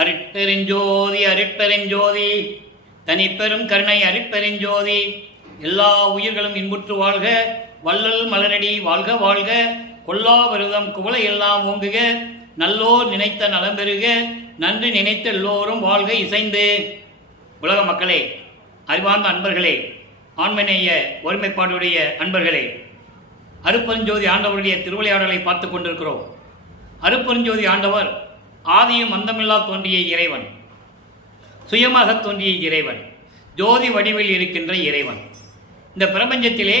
அருட்பெருஞ்சோதி அருட்பெருஞ்சோதி தனிப்பெரும் கருணை அருட்பெருஞ்சோதி. எல்லா உயிர்களும் இன்புற்று வாழ்க, வள்ளல் மலரடி வாழ்க வாழ்க, கொல்லா விரதம் குவளை எல்லாம் ஓங்குக, நல்லோர் நினைத்த நலம் பெறுக, நன்றி நினைத்த எல்லோரும் வாழ்க இசைந்து. உலக மக்களே, அறிவார்ந்த அன்பர்களே, ஆண்மநேய ஒருமைப்பாடுடைய அன்பர்களே, அருட்பெருஞ்சோதி ஆண்டவருடைய திருவிளையாடலை பார்த்து கொண்டிருக்கிறோம். அருட்பெருஞ்சோதி ஆண்டவர் ஆதியும் அந்தமில்லா தோன்றிய இறைவன், சுயமாக தோன்றிய இறைவன், ஜோதி வடிவில் இருக்கின்ற இறைவன். இந்த பிரபஞ்சத்திலே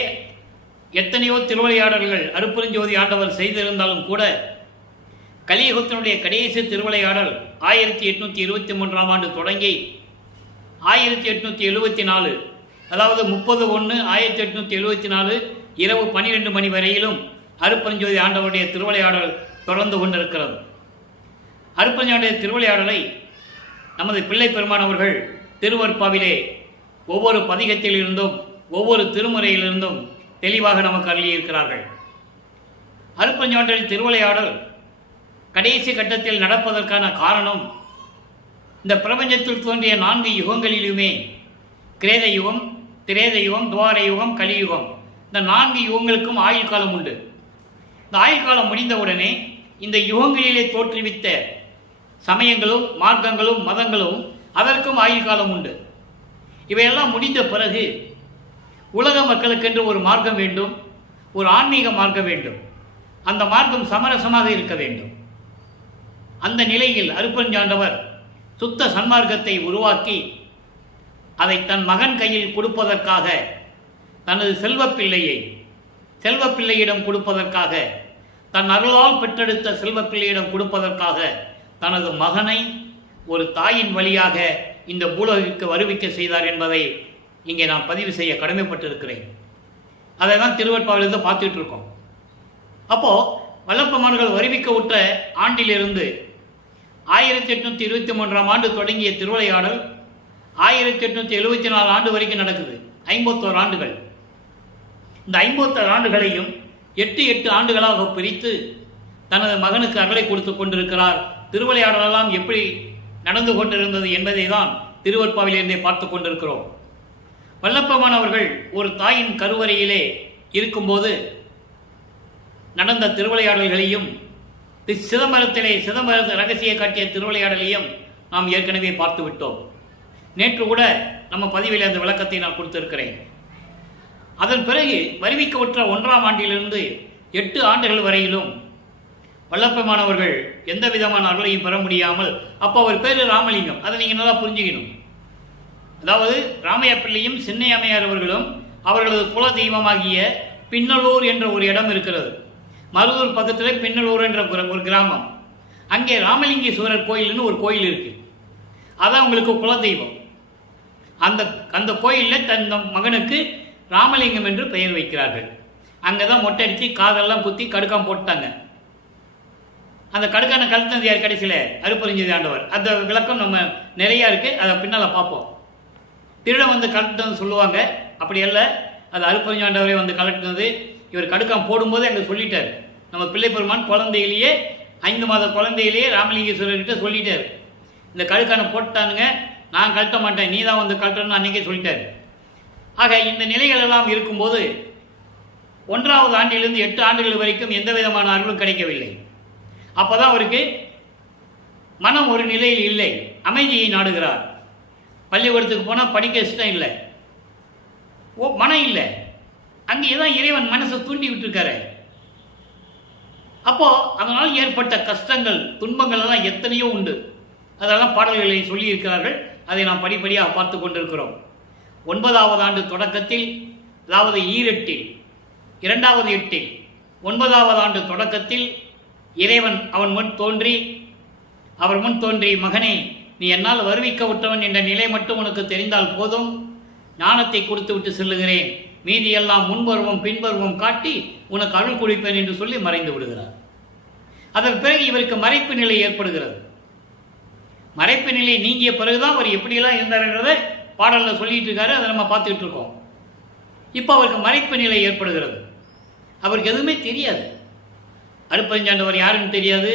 எத்தனையோ திருவிளையாடல்கள் அருட்பெருஞ்சோதி ஆண்டவர் செய்திருந்தாலும் கூட கலியுகத்தினுடைய கடைசி திருவிளையாடல் 1823ஆம் ஆண்டு தொடங்கி 1874, அதாவது 30/1/1874 இரவு 12 மணி வரையிலும் அருட்பெருஞ்சோதி ஆண்டவருடைய திருவிளையாடல் தொடர்ந்து கொண்டிருக்கிறது. அருட்பெருஞ்சோதியுடைய திருவிளையாடலை நமது பிள்ளை பெருமானவர்கள் திருவருட்பாவிலே ஒவ்வொரு பதிகத்திலிருந்தும் ஒவ்வொரு திருமுறையிலிருந்தும் தெளிவாக நமக்கு அருளியிருக்கிறார்கள். அருட்பெருஞ்சோதியுடைய திருவிளையாடல் கடைசி கட்டத்தில் நடப்பதற்கான காரணம், இந்த பிரபஞ்சத்தில் தோன்றிய 4 யுகங்களிலுமே கிரேத யுகம், திரேத யுகம், துவார யுகம், கலியுகம், இந்த 4 யுகங்களுக்கும் ஆயுள் காலம் உண்டு. இந்த ஆயுள் காலம் முடிந்தவுடனே இந்த யுகங்களிலே தோற்றுவித்த சமயங்களும் மார்க்கங்களும் மதங்களும் அதற்கும் ஆயுள் காலம் உண்டு. இவையெல்லாம் முடிந்த பிறகு உலக மக்களுக்கென்று ஒரு மார்க்கம் வேண்டும், ஒரு ஆன்மீக மார்க்கம் வேண்டும். அந்த மார்க்கம் சமரசமாக இருக்க வேண்டும். அந்த நிலையில் அருட்பெருஞ்சாண்டவர் சுத்த சன்மார்க்கத்தை உருவாக்கி அதை தன் மகன் கையில் கொடுப்பதற்காக, தனது செல்வப்பிள்ளையிடம் கொடுப்பதற்காக, தன் அருளால் பெற்றெடுத்த செல்வப்பிள்ளையிடம் கொடுப்பதற்காக தனது மகனை ஒரு தாயின் வழியாக இந்த பூலகிற்கு வருவிக்க செய்தார் என்பதை இங்கே நான் பதிவு செய்ய கடமைப்பட்டிருக்கிறேன். அதை தான் திருவருட்பாவிலிருந்து பார்த்துட்டு இருக்கோம். அப்போது வல்லப்பெருமான்கள் வருவிக்க விட்ட ஆண்டிலிருந்து 1823ஆம் ஆண்டு தொடங்கிய திருவிளையாடல் 1874 ஆண்டு வரைக்கும் நடக்குது. 51 ஆண்டுகள். இந்த 51 ஆண்டுகளையும் 8 ஆண்டுகளாக பிரித்து தனது மகனுக்கு அருளை கொடுத்து கொண்டிருக்கிறார். திருவிளையாடலெல்லாம் எப்படி நடந்து கொண்டிருந்தது என்பதை தான் திருவருட்பாவிலிருந்தே பார்த்து கொண்டிருக்கிறோம். வல்லப்பெருமான் அவர்கள் ஒரு தாயின் கருவறையிலே இருக்கும்போது நடந்த திருவிளையாடல்களையும், சிதம்பர ரகசிய காட்டிய திருவிளையாடலையும் நாம் ஏற்கனவே பார்த்து விட்டோம். நேற்று கூட நம்ம பதிவில் அந்த விளக்கத்தை நான் கொடுத்திருக்கிறேன். அதன் பிறகு வருவிக்கப்பட்ட 1ஆம் ஆண்டிலிருந்து 8 ஆண்டுகள் வரையிலும் வல்லப்பெருமானவர்கள் எந்த விதமான அருளையும் பெற முடியாமல், அப்போ அவர் பேர் ராமலிங்கம், அதை நீங்கள் நல்லா புரிஞ்சுக்கணும். அதாவது ராமையா பிள்ளையும் சின்னையம்மையார் அவர்களும் அவர்களது குல தெய்வமாகிய பின்னலூர் என்ற ஒரு இடம் இருக்கிறது. மருதூர் பக்கத்தில் பின்னலூர் என்ற ஒரு கிராமம். அங்கே ராமலிங்கேஸ்வரர் கோயில்னு ஒரு கோயில் இருக்குது. அதான் உங்களுக்கு குலதெய்வம். அந்த கோயிலில் தன் மகனுக்கு ராமலிங்கம் என்று பெயர் வைக்கிறார்கள். அங்கே தான் மொட்டை அடித்து காதெல்லாம் குத்தி கடுக்கான் போட்டாங்க. அந்த கடுக்கான கழுத்தது யார் கடைசியில்? அருட்பெருஞ்சோதி ஆண்டவர். அந்த விளக்கம் நம்ம நிறையா இருக்குது, அதை பின்னால் பார்ப்போம். திருடம் வந்து கலட்டினது சொல்லுவாங்க, அப்படி அல்ல, அது அருட்பெருஞ்சோதி ஆண்டவரே வந்து கலட்டினது. இவர் கடுக்கான் போடும்போது அங்கே சொல்லிட்டார். நம்ம பிள்ளை பெருமான் குழந்தையிலேயே 5 மாத குழந்தையிலேயே ராமலிங்கேஸ்வரர்கிட்ட சொல்லிட்டார், இந்த கடுக்கானை போட்டானுங்க, நான் கழட்ட மாட்டேன், நீ தான் வந்து கழட்டணும்னு அன்றைக்கே சொல்லிட்டார். ஆக இந்த நிலைகள் எல்லாம் இருக்கும்போது 1ஆவது ஆண்டிலிருந்து 8 ஆண்டுகள் வரைக்கும் எந்த விதமான அருளும் கிடைக்கவில்லை. அப்போ தான் அவருக்கு மனம் ஒரு நிலையில் இல்லை, அமைதியை நாடுகிறார். பள்ளிக்கூடத்துக்கு போனால் படிக்க இஷ்டம் இல்லை, மனம் இல்லை. அங்கே தான் இறைவன் மனசை தூண்டி விட்டுருக்காரு. அப்போது அதனால் ஏற்பட்ட கஷ்டங்கள் துன்பங்கள் எல்லாம் எத்தனையோ உண்டு. அதெல்லாம் பாடல்களை சொல்லியிருக்கிறார்கள். அதை நாம் படிப்படியாக பார்த்து கொண்டிருக்கிறோம். 9ஆவது ஆண்டு தொடக்கத்தில், அதாவது ஈரெட்டில் 2வது எட்டில் 9ஆவது ஆண்டு தொடக்கத்தில் இறைவன் அவர் முன் தோன்றி மகனே, நீ என்னால் வருவிக்க விட்டவன் என்ற நிலை மட்டும் உனக்கு தெரிந்தால் போதும், ஞானத்தை கொடுத்து விட்டு செல்லுகிறேன், மீதியெல்லாம் முன்பருவம் பின்பருவம் காட்டி உனக்கு அருள் குடிப்பேன் என்று சொல்லி மறைந்து விடுகிறார். அதன் பிறகு இவருக்கு மறைப்பு நிலை ஏற்படுகிறது. மறைப்பு நிலை நீங்கிய பிறகுதான் அவர் எப்படியெல்லாம் இருந்தார்ன்றதை பாடலில் சொல்லிட்டு இருக்காரு, அதை நம்ம பார்த்துக்கிட்டு இருக்கோம். இப்போ அவருக்கு மறைப்பு நிலை ஏற்படுகிறது. அவருக்கு எதுவுமே தெரியாது. அருட்பெருஞ்சாண்டவர் யாருன்னு தெரியாது,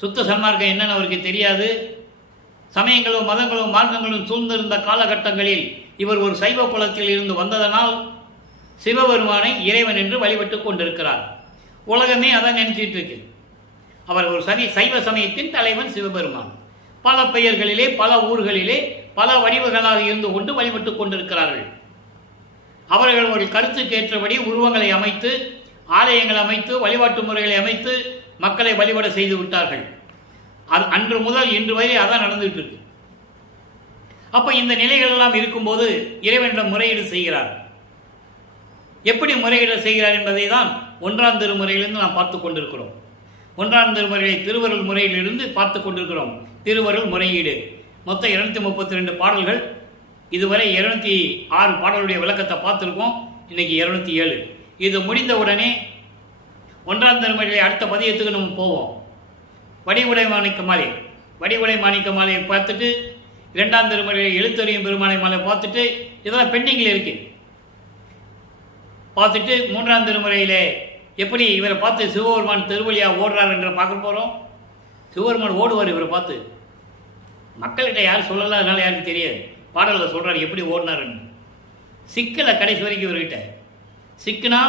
சுத்த சன்மார்க்கம் என்னன்னு அவருக்கு தெரியாது. சமயங்களும் மதங்களும் மார்க்கங்களும் சூழ்ந்திருந்த காலகட்டங்களில் இவர் ஒரு சைவ குலத்தில் இருந்து வந்ததனால் சிவபெருமானை இறைவன் என்று வழிபட்டு கொண்டிருக்கிறார். உலகமே அதான் நினைச்சிட்டு இருக்கு. அவர் ஒரு சைவ சமயத்தின் தலைவன் சிவபெருமான். பல பெயர்களிலே பல ஊர்களிலே பல வடிவுகளாக இருந்து கொண்டு வழிபட்டு கொண்டிருக்கிறார்கள். அவர்கள் ஒரு கருத்துக்கு ஏற்றபடி உருவங்களை அமைத்து ஆலயங்களை அமைத்து வழிபாட்டு முறைகளை அமைத்து மக்களை வழிபட செய்து விட்டார்கள். அன்று முதல் இன்று வரை அதான் நடந்துட்டு இருக்கு. அப்ப இந்த நிலைகள் எல்லாம் இருக்கும்போது இறைவனிடம் முறையீடு செய்கிறார். எப்படி முறையீடு செய்கிறார் என்பதை தான் 1ஆம் திருமுறையிலிருந்து நாம் பார்த்து கொண்டிருக்கிறோம். 1ஆம் திருமுறையை திருவருள் முறையிலிருந்து பார்த்து கொண்டிருக்கிறோம். திருவருள் முறையீடு மொத்தம் 232 பாடல்கள். இதுவரை 206 பாடலுடைய விளக்கத்தை பார்த்துருக்கோம். இன்னைக்கு 207. இது முடிந்தவுடனே 1ஆம் திருமுறையிலே அடுத்த பதியத்துக்கு நம்ம போவோம். வடிவுடை மாணிக்க மாலை, வடிவுடை மாணிக்க மாலையை பார்த்துட்டு 2ஆம் திருமுறையிலே எழுத்தறியும் பெருமானை மாலை பார்த்துட்டு இதெல்லாம் பெண்டிங்கில் இருக்கு. பார்த்துட்டு 3ஆம் திருமுறையிலே எப்படி இவரை பார்த்து சிவபெருமான் திருவழியாக ஓடுறார் என்று பார்க்க போகிறோம். சிவபெருமான் ஓடுவார் இவரை பார்த்து. மக்கள்கிட்ட யாரும் சொல்லலாம், அதனால யாருக்கு தெரியாது. பாடலில் சொல்கிறார் எப்படி ஓடினாருன்னு. சிக்கலை கடைசி வரைக்கும் இவர்கிட்ட சிக்குனா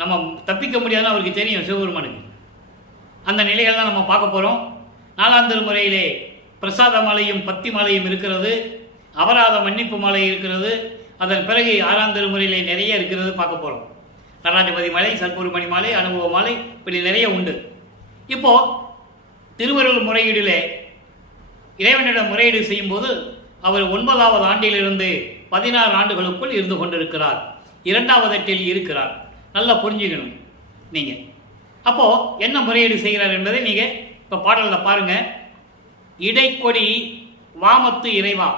நம்ம தப்பிக்க முடியாதுன்னு அவருக்கு தெரியும் சிவபெருமானுக்கு. அந்த நிலையெல்லாம் நம்ம பார்க்க போகிறோம். 4ஆம் திருமுறையிலே பிரசாத மாலையும் பத்தி மாலையும் இருக்கிறது, அபராத மன்னிப்பு மாலை இருக்கிறது. அதன் பிறகு 6ஆம் திருமுறையிலே நிறைய இருக்கிறது பார்க்க போகிறோம். நடராஜபதி மாலை, சற்பொருமணி மாலை, அனுபவ மாலை, இப்படி நிறைய உண்டு. இப்போ திருவருள் முறையீடிலே இறைவனிடம் முறையீடு செய்யும்போது அவர் 9வது ஆண்டிலிருந்து 16 ஆண்டுகளுக்குள் இருந்து கொண்டிருக்கிறார். 2வது எட்டில் இருக்கிறார். நல்லா புரிஞ்சுக்கணும் நீங்க. அப்போ என்ன முறையீடு செய்கிறார் என்பதை நீங்க இப்ப பாடலில் பாருங்க. இடைக்கொடி வாமத்து இறைவா,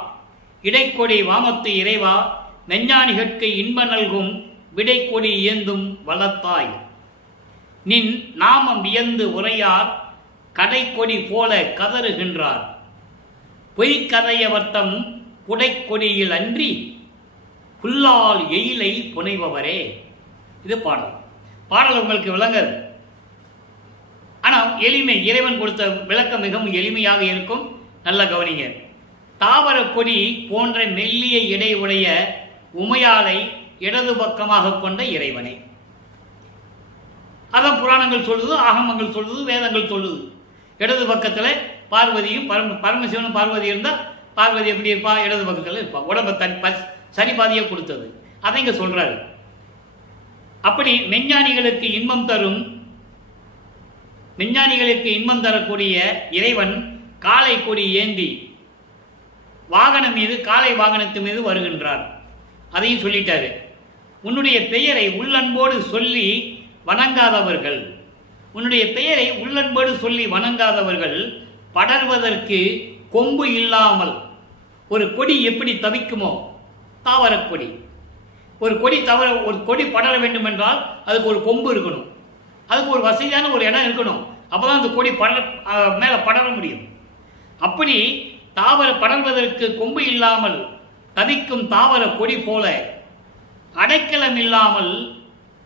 இடைக்கொடி வாமத்து இறைவா, மெஞ்ஞானிகட்கு இன்ப நல்கும் விடைக்கொடி இயந்தும் வளத்தாய், நின் நாமம் வியந்து உரையார் கடைக்கொடி போல கதறுகின்றார், பொய்கதையவர்த்தம் புடைக்கொடியில் அன்றி புல்லால் எயிலை புனைபவரே. இது பாடல். பாடல் உங்களுக்கு விளங்காது, ஆனால் எளிமை. இறைவன் கொடுத்த விளக்கம் மிகவும் எளிமையாக இருக்கும். நல்ல கவனிங்க. தாவர கொடி போன்ற மெல்லிய இடை உடைய உமையாலை இடது பக்கமாக கொண்ட இறைவனை. அதான் புராணங்கள் சொல்லுது, ஆகமங்கள் சொல்லுது, வேதங்கள் சொல்லுது. இடது பக்கத்தில் பார்வதியும் பரமசிவனும் பார்வதி இருந்தால் பார்வதி எப்படி இருப்பா? இடது பக்கத்தில் இருப்பா. உடம்பை சரிபாதியாக கொடுத்தது. அதை இங்கே சொல்றாரு. அப்படி மெஞ்ஞானிகளுக்கு இன்பம் தரும், மெஞ்ஞானிகளுக்கு இன்பம் தரக்கூடிய இறைவன் காளை கொடி ஏந்தி வாகனம் மீது, காளை வாகனத்து மீது வருகின்றார். அதையும் சொல்லிட்டாரு. உன்னுடைய பெயரை உள்ளன்போடு சொல்லி வணங்காதவர்கள், உன்னுடைய பெயரை உள்ளன்போடு சொல்லி வணங்காதவர்கள் படர்வதற்கு கொம்பு இல்லாமல், ஒரு கொடி எப்படி தவிக்குமோ, தாவரக்கொடி, ஒரு கொடி ஒரு கொடி படர வேண்டும் என்றால் அதுக்கு ஒரு கொம்பு இருக்கணும், அதுக்கு ஒரு வசதியான ஒரு இடம் இருக்கணும். அப்போதான் அந்த கொடி மேலே படர முடியும். அப்படி படர்வதற்கு கொம்பு இல்லாமல் தவிக்கும் தாவர கொடி போல அடைக்கலம் இல்லாமல்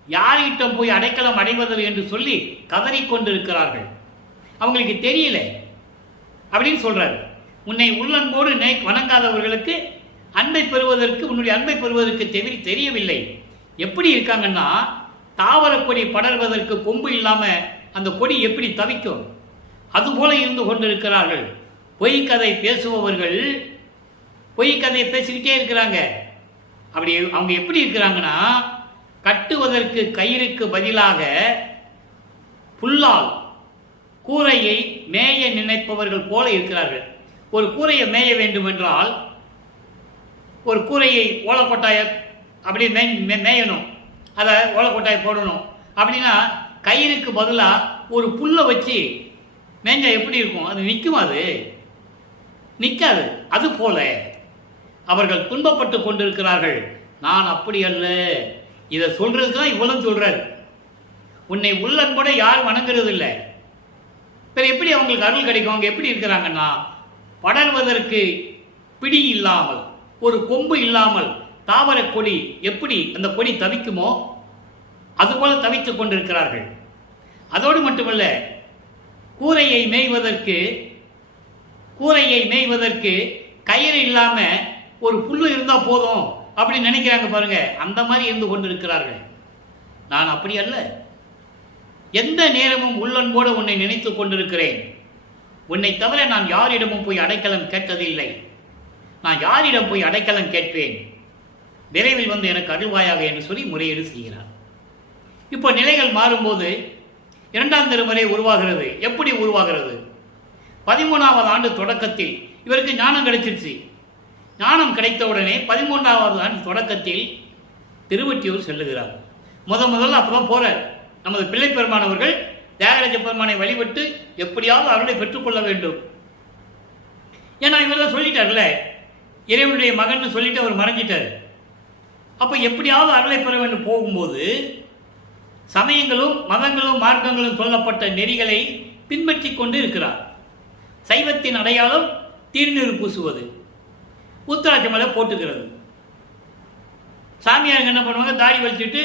யாரிடம் போய் அடைக்கலம் அடைவது என்று சொல்லி கதறிக்கொண்டிருக்கிறார்கள். அவங்களுக்கு தெரியல அப்படின்னு சொல்றாரு. உன்னை உள்ளன்போடு வணங்காதவர்களுக்கு அன்பை பெறுவதற்கு, உன்னுடைய அன்பை பெறுவதற்கு தெரியவில்லை. எப்படி இருக்காங்கன்னா, தாவர கொடி படர்வதற்கு கொம்பு இல்லாம அந்த கொடி எப்படி தவிக்கும் அதுபோல இருந்து கொண்டிருக்கிறார்கள். பொய்கதை பேசுபவர்கள் பொய்கதையை பேசிக்கிட்டே இருக்கிறாங்க. அப்படி அவங்க எப்படி இருக்கிறாங்கன்னா, கட்டுவதற்கு கயிறுக்கு பதிலாக புல்லால் கூரையை மேய நினைப்பவர்கள் போல இருக்கிறார்கள். ஒரு கூரையை மேய வேண்டும் என்றால், ஒரு கூரையை ஓலக்கொட்டாய அப்படி மேயணும், அதை ஓலக்கொட்டாயை போடணும். அப்படின்னா கயிறுக்கு பதிலாக ஒரு புல்லை வச்சு மேஞ்சா எப்படி இருக்கும்? அது நிற்கும்? அது நிற்காது. அது போல அவர்கள் துன்பப்பட்டு கொண்டிருக்கிறார்கள். நான் அப்படி அல்ல. இதை சொல்றதுக்கு தான் இவ்வளவு சொல்றாரு. உன்னை உள்ளன்போட யாரும் வணங்குறது இல்லை. பிற எப்படி அவங்களுக்கு அருள் கிடைக்கும்? அவங்க எப்படி இருக்கிறாங்கன்னா, படர்வதற்கு பிடி இல்லாமல், ஒரு கொம்பு இல்லாமல் தாவர கொடி எப்படி அந்த கொடி தவிக்குமோ அதுபோல தவித்துக் கொண்டிருக்கிறார்கள். அதோடு மட்டுமல்ல, கூரையை மேய்வதற்கு கூரையை மேய்வதற்கு கயிறு இல்லாம ஒரு புல்லு இருந்தா போதும் அப்படி நினைக்கிறாங்க பாருங்க. அந்த மாதிரி இருந்து கொண்டிருக்கிறார்கள். நான் அப்படி அல்ல. எந்த நேரமும் உள்ளன்போடு உன்னை நினைத்துக் கொண்டிருக்கிறேன். உன்னை தவிர நான் யாரிடமும் போய் அடைக்கலம் கேட்டதில்லை. நான் யாரிடம் போய் அடைக்கலம் கேட்பேன்? விரைவில் வந்து எனக்கு அருள்வாயாக என்று சொல்லி முறையீடு செய்கிறார். இப்போ நிலைகள் மாறும்போது இரண்டாம் திருமுறை உருவாகிறது. எப்படி உருவாகிறது? 13வது ஆண்டு தொடக்கத்தில் இவருக்கு ஞானம் கிடைச்சிருச்சு. ஞானம் கிடைத்தவுடனே 13வது ஆண்டு தொடக்கத்தில் திருவொற்றியூர் செல்லுகிறார். முதல்ல அப்பதான் போறார். நமது பிள்ளை பெருமானவர்கள் தியாகராஜ பெருமானை வழிபட்டு எப்படியாவது அருளை பெற்றுக்கொள்ள வேண்டும். ஏன்னா இவர் தான் சொல்லிட்டார்ல, இறைவனுடைய மகன் சொல்லிட்டு அவர் மறைஞ்சிட்டார். அப்ப எப்படியாவது அருளை பெற வேண்டும். போகும்போது சமயங்களும் மதங்களும் மார்க்கங்களும் சொல்லப்பட்ட நெறிகளை பின்பற்றி கொண்டு இருக்கிறார். சைவத்தின் அடையாளம் திருநீர் பூசுவது, உத்தராட்ச மலை போட்டுக்கிறது. சாமியாருங்க என்ன பண்ணுவாங்க? தாடி வலிச்சுட்டு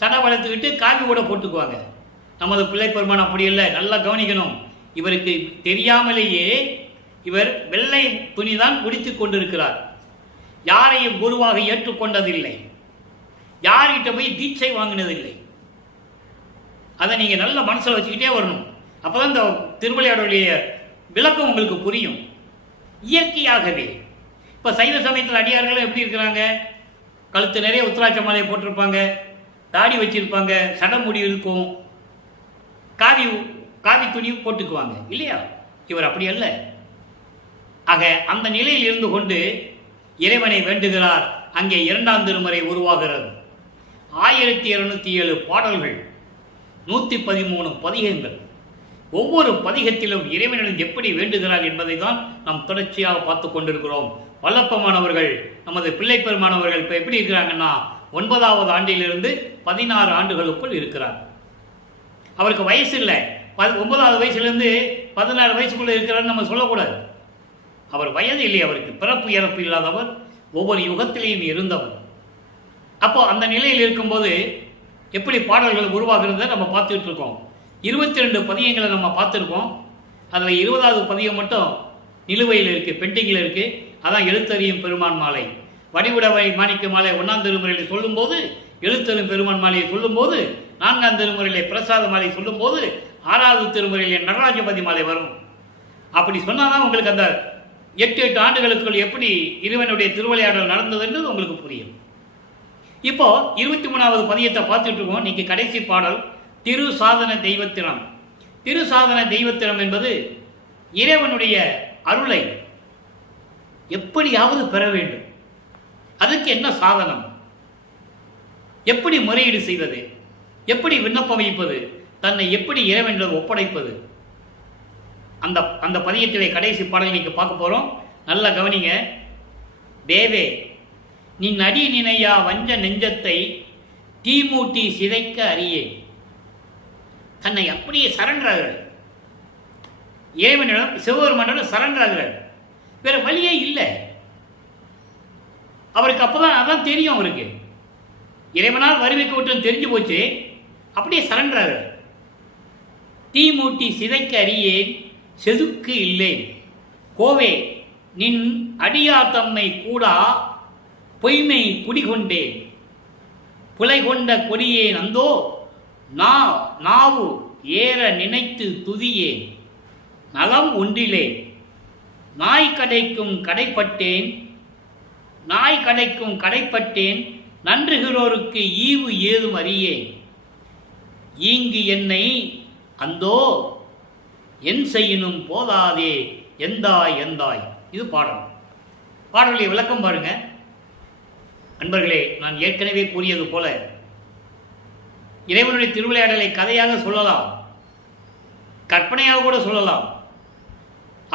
சடை வளர்த்துக்கிட்டு காவி கூட போட்டுக்குவாங்க. நமது பிள்ளை பெருமான் அப்படி இல்லை. நல்லா கவனிக்கணும். இவருக்கு தெரியாமலேயே இவர் வெள்ளை துணிதான் உடுத்திக் கொண்டிருக்கிறார். யாரையும் குருவாக ஏற்றுக்கொண்டதில்லை. யார்கிட்ட போய் தீட்சை வாங்கினதில்லை. அதை நீங்க நல்ல மனசில் வச்சுக்கிட்டே வரணும். அப்பதான் இந்த திருவிளையாடலுடைய விளக்கம் உங்களுக்கு புரியும். இயற்கையாகவே இப்ப சைவ சமயத்தில் அடியார்கள் எப்படி இருக்கிறாங்க? கழுத்து நிறைய உத்தராட்ச மாலையை போட்டிருப்பாங்க, தாடி வச்சிருப்பாங்க, சடமுடி இருக்கும், காவி துணி போட்டுக்குவாங்க இல்லையா? இவர் அப்படி அல்ல. ஆக அந்த நிலையில் இருந்து கொண்டு இறைவனை வேண்டுகிறார். அங்கே இரண்டாம் திருமுறை உருவாகிறது. 1207 பாடல்கள், 113 பதிகங்கள். ஒவ்வொரு பதிகத்திலும் இறைவனிடம் எப்படி வேண்டுகிறார் என்பதை தான் நாம் தொடர்ச்சியாக பார்த்து கொண்டிருக்கிறோம். வல்லப்பமானவர்கள், நமது பிள்ளை பெருமானவர்கள் இப்போ எப்படி இருக்கிறாங்கன்னா 9வது ஆண்டிலிருந்து 16 ஆண்டுகளுக்குள் இருக்கிறார். அவருக்கு வயசு இல்லை. 9வது வயசுலேருந்து 16 வயசுக்குள்ள இருக்கிறார்னு நம்ம சொல்லக்கூடாது. அவர் வயது இல்லை. அவருக்கு பிறப்பு இறப்பு இல்லாதவர், ஒவ்வொரு யுகத்திலையும் இருந்தவர். அப்போ அந்த நிலையில் இருக்கும்போது எப்படி பாடல்கள் உருவாகிறத நம்ம பார்த்துட்டு இருக்கோம். 22 பதியங்களை நம்ம பார்த்துருக்கோம். அதில் 20வது பதியம் மட்டும் நிலுவையில் இருக்குது, பெண்டிங்கில் இருக்குது. அதான் எழுத்தறியும் பெருமான் மாலை. வடிவுடவை மாணிக்க மாலை 1ஆம் திருமுறையில் சொல்லும்போது, எழுத்தறியும் பெருமான் மாலையை சொல்லும்போது, 4ஆம் திருமுறையிலே பிரசாத மாலை சொல்லும்போது, 6வது திருமுறையிலே நடராஜபதி மாலை வரும். அப்படி சொன்னாதான் உங்களுக்கு அந்த 8 ஆண்டுகளுக்குள் எப்படி இறைவனுடைய திருவிளையாடல் நடந்ததுன்றது உங்களுக்கு புரியும். இப்போ 23வது பதியத்தை பார்த்துட்டு இருக்கோம். இன்னைக்கு கடைசி பாடல் திரு சாதன தெய்வத்தினம். திரு சாதன தெய்வத்தினம் என்பது இறைவனுடைய அருளை எப்படியாவது பெற வேண்டும். அதுக்கு என்ன சாதனம்? எப்படி முறையீடு செய்வது? எப்படி விண்ணப்பம் வைப்பது? தன்னை எப்படி இறைவனிடம் ஒப்படைப்பது? அந்த பதியத்திலே கடைசி பாடல் இன்னைக்கு பார்க்க போறோம். நல்லா கவனிங்க. தேவே நின் அடி நினையா வஞ்ச நெஞ்சத்தை தீமூட்டி சிதைக்க அறியே. தன்னை அப்படியே சரண்டராகிறார். இறைவனிடம் சிவபெருமானிடம் சரண்டராகிறார். வேற வழியே இல்லை அவருக்கு. அப்பதான் அதான் தெரியும் அவருக்கு. இறைவனால் வருவிக்க விட்டு தெரிஞ்சு போச்சு. அப்படியே சரண்டராகிறார். தீமூட்டி சிதைக்க அறியேன் செதுக்கு இல்லேன் கோவே நின் அடியார் தம்மை கூடா பொய்மை குடிகொண்டேன் புலை கொண்ட கொடியேன் அந்தோ நாவு ஏற நினைத்து துதியேன் நலம் ஒன்றிலே நாய் கடைக்கும் கடைப்பட்டேன் நன்றுகிறோருக்கு ஈவு ஏதும் அறியேன் ஈங்கு என்னை அந்தோ என் செய்யினும் போதாதே எந்தாய். இது பாடலுடைய விளக்கம் பாருங்க அன்பர்களே. நான் ஏற்கனவே கூறியது போல இறைவனுடைய திருவிளையாடலை கதையாக சொல்லலாம், கற்பனையாக கூட சொல்லலாம்.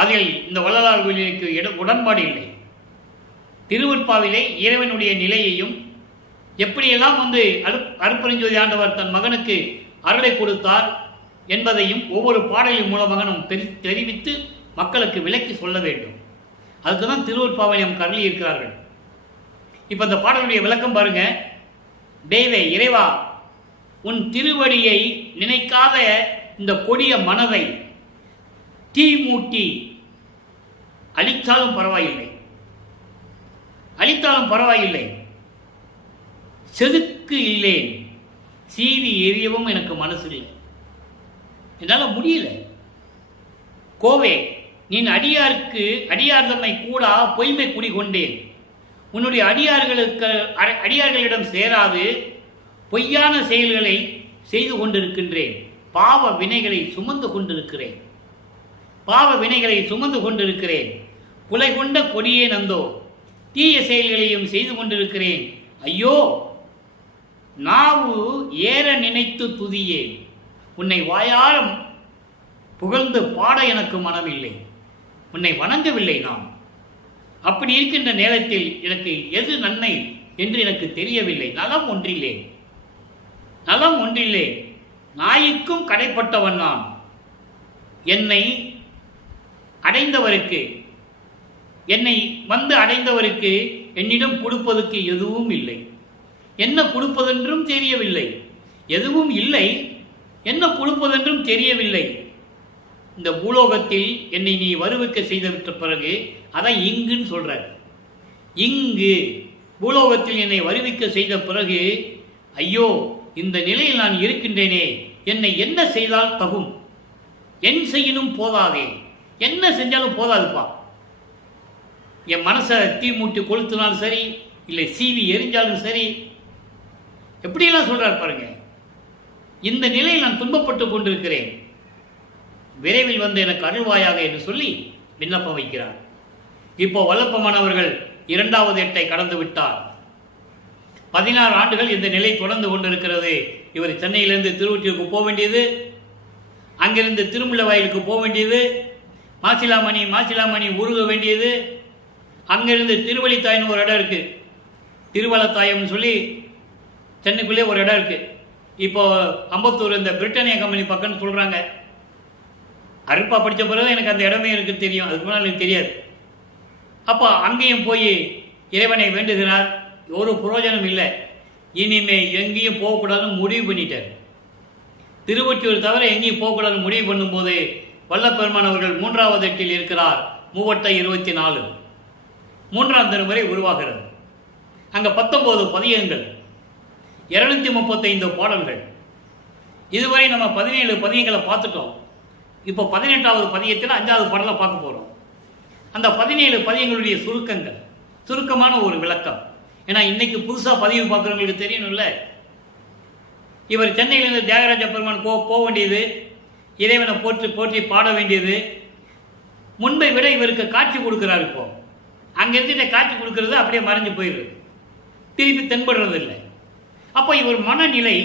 அதில் இந்த வள்ளலார்களுக்கு உடன்பாடு இல்லை. திருவற்பாவிலே இறைவனுடைய நிலையையும் எப்படியெல்லாம் அருட்பெருஞ்சோதி ஆண்டவர் தன் மகனுக்கு அருளை கொடுத்தார் என்பதையும் ஒவ்வொரு பாடலின் மூலமாக நாம் தெரிவித்து மக்களுக்கு விளக்கி சொல்ல வேண்டும். அதுக்கு தான் திருவற்பாவை நமக்கு அருளி இருக்கிறார்கள். இப்ப இந்த பாடலுடைய விளக்கம் பாருங்க. தேவே இறைவா, உன் திருவடியை நினைக்காத இந்த கொடிய மனதை தீ மூட்டி அழித்தாலும் பரவாயில்லை, அழித்தாலும் பரவாயில்லை, செதுக்கு இல்லேன், சீவி எரியவும் எனக்கு மனசு இல்லை, என்னால் முடியல. கோவே, நீ அடியாருக்கு அடியார் தம்மை கூடா பொய்மை குடிகொண்டேன், உன்னுடைய அடியார்களிடம் சேராது பொய்யான செயல்களை செய்து கொண்டிருக்கின்றேன், பாவ வினைகளை சுமந்து கொண்டிருக்கிறேன், பாவ வினைகளை சுமந்து கொண்டிருக்கிறேன், புலை கொண்ட கொடியே நந்தோ, தீய செயல்களையும் செய்து கொண்டிருக்கிறேன். ஐயோ, நாவு ஏற நினைத்து துதியே, உன்னை வாயாரம் புகழ்ந்து பாட எனக்கு மனமில்லை, உன்னை வணங்கவில்லை. நாம் அப்படி இருக்கின்ற நேரத்தில் எனக்கு எது நன்மை என்று எனக்கு தெரியவில்லை. நலம் ஒன்றில்லை, நலம் ஒன்றில்லை, நாய்க்கும் கடைப்பட்டவன் நான். என்னை அடைந்தவருக்கு, என்னை வந்து அடைந்தவருக்கு என்னிடம் கொடுப்பதற்கு எதுவும் இல்லை, என்ன கொடுப்பதென்றும் தெரியவில்லை, எதுவும் இல்லை, என்ன கொடுப்பதென்றும் தெரியவில்லை. இந்த பூலோகத்தில் என்னை நீ வருவிக்க செய்துவிட்ட பிறகு அதான் இங்குன்னு சொல்ற. இங்கு பூலோகத்தில் என்னை வருவிக்க செய்த பிறகு ஐயோ, இந்த நிலையில் நான் இருக்கின்றேனே, என்னை என்ன செய்தால் தகும், என் செய்யணும் போதாதே, என்ன செஞ்சாலும் போதாதுப்பா. என் மனசை தீ மூட்டி கொளுத்தினாலும் சரி, இல்லை சீவி எரிஞ்சாலும் சரி, எப்படியெல்லாம் சொல்றார் பாருங்க. இந்த நிலையில் நான் துன்பப்பட்டு கொண்டிருக்கிறேன், விரைவில் வந்து எனக்கு அருள்வாயாக என்று சொல்லி விண்ணப்பம் வைக்கிறார். இப்போ வல்லப்பமானவர்கள் 2வது எட்டை கடந்து விட்டார். 16 ஆண்டுகள் இந்த நிலை தொடர்ந்து கொண்டிருக்கிறது. இவர் சென்னையிலிருந்து திருவொற்றியூருக்கு போக வேண்டியது, அங்கிருந்து திருமுல்லை வாயிலுக்கு போக வேண்டியது, மாசிலாமணி உருக வேண்டியது, அங்கிருந்து திருவள்ளித்தாயின்னு ஒரு இடம் இருக்கு, திருவள்ளத்தாயம்னு சொல்லி சென்னைக்குள்ளே ஒரு இடம் இருக்கு. இப்போ அம்பத்தூர் இந்த பிரிட்டானியா கம்பெனி பக்கம்னு சொல்றாங்க. அருப்பா படித்த பிறகு எனக்கு அந்த இடமே எனக்கு தெரியும், அதுக்கு முன்னால் எனக்கு தெரியாது. அப்போ அங்கேயும் போய் இறைவனை வேண்டுகிறார். ஒரு பிரயோஜனம் இல்லை, இனிமே எங்கேயும் போகக்கூடாதுன்னு முடிவு பண்ணிட்டார். திருவொற்றியூர் தவிர எங்கேயும் போகக்கூடாதுன்னு முடிவு பண்ணும்போது வல்லப்பெருமான் அவர்கள் 3வது எட்டில் இருக்கிறார். 3/24 3ஆம் திருமுறை உருவாகிறது. அங்கே 19 பதியங்கள், 235 பாடல்கள். இதுவரை நம்ம 17 பதியங்களை பார்த்துட்டோம். இப்போ 18வது பதியத்தில் 5வது பாடலை பார்க்க போகிறோம். அந்த 17 பதியங்களுடைய சுருக்கங்கள், சுருக்கமான ஒரு விளக்கம். ஏன்னா இன்னைக்கு புதுசாக பதிவு பார்க்குறவங்களுக்கு தெரியணும்ல. இவர் சென்னையிலிருந்து தியாகராஜ பெருமான் போக வேண்டியது, இறைவனை போற்றி போற்றி பாட வேண்டியது. முன்பை விட இவருக்கு காட்சி கொடுக்குறாரு. இப்போ அங்கே இருந்துட்டு காட்சி கொடுக்கறது அப்படியே மறைஞ்சு போயிடுது, திருப்பி தென்படுறது இல்லை. அப்போ இவர் மனநிலை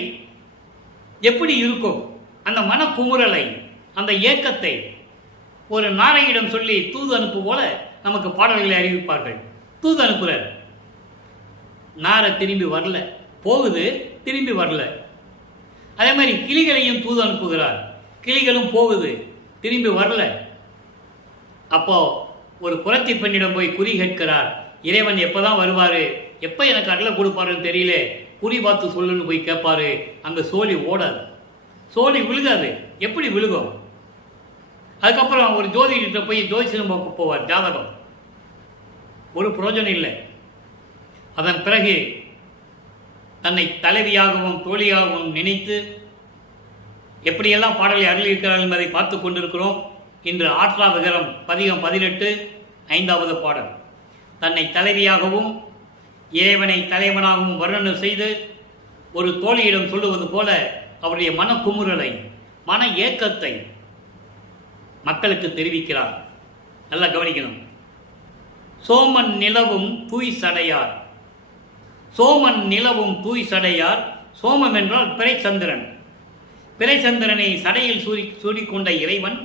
எப்படி இருக்கும், அந்த மன குமுறலை, அந்த ஏக்கத்தை ஒரு நாரையிடம் சொல்லி தூது அனுப்பு போல நமக்கு பாடல்களை அறிவிப்பார்கள். தூது அனுப்புறார், நாரை திரும்பி வரல, போகுது திரும்பி வரல. அதே மாதிரி கிளிகளையும் தூது அனுப்புகிறார், கிளிகளும் போகுது திரும்பி வரல. அப்போ ஒரு புறத்தி பெண்ணிடம் போய் குறி கேட்கிறார். இறைவன் எப்பதான் வருவாரு, எப்போ எனக்கு அருளை கொடுப்பாருன்னு தெரியல, குறி பார்த்து சொல்லுன்னு போய் கேட்பாரு. அங்கே சோழி ஓடாது, சோழி விழுகாது. எப்படி விழுகும்? அதுக்கப்புறம் ஒரு ஜோதிகிட்ட போய் ஜோதிஷம் பார்க்க போவார், ஜாதகம், ஒரு பிரயோஜனம் இல்லை. அதன் பிறகு தன்னை தலைவியாகவும் தோழியாகவும் நினைத்து எப்படியெல்லாம் பாடலை அருளியிருக்கிறார்கள் என்பதை பார்த்து கொண்டிருக்கிறோம். இன்று ஆற்றா விகரம் பதிகம் 18 5வது பாடல். தன்னை தலைவியாகவும் இறைவனை தலைவனாகவும் வர்ணனை செய்து ஒரு தோழியிடம் சொல்லுவது போல அவருடைய மனக்குமுறலை, மன ஏக்கத்தை மக்களுக்கு தெரிவிக்கிறார். நல்லா கவனிக்கணும். சோமன் நிலவும் தூய் சடையார், சோமன் நிலவும் தூய் சடையார். சோமம் என்றால் பிறைச்சந்திரன். பிறைச்சந்திரனை சடையில் சூடிக்கொண்ட இறைவன்.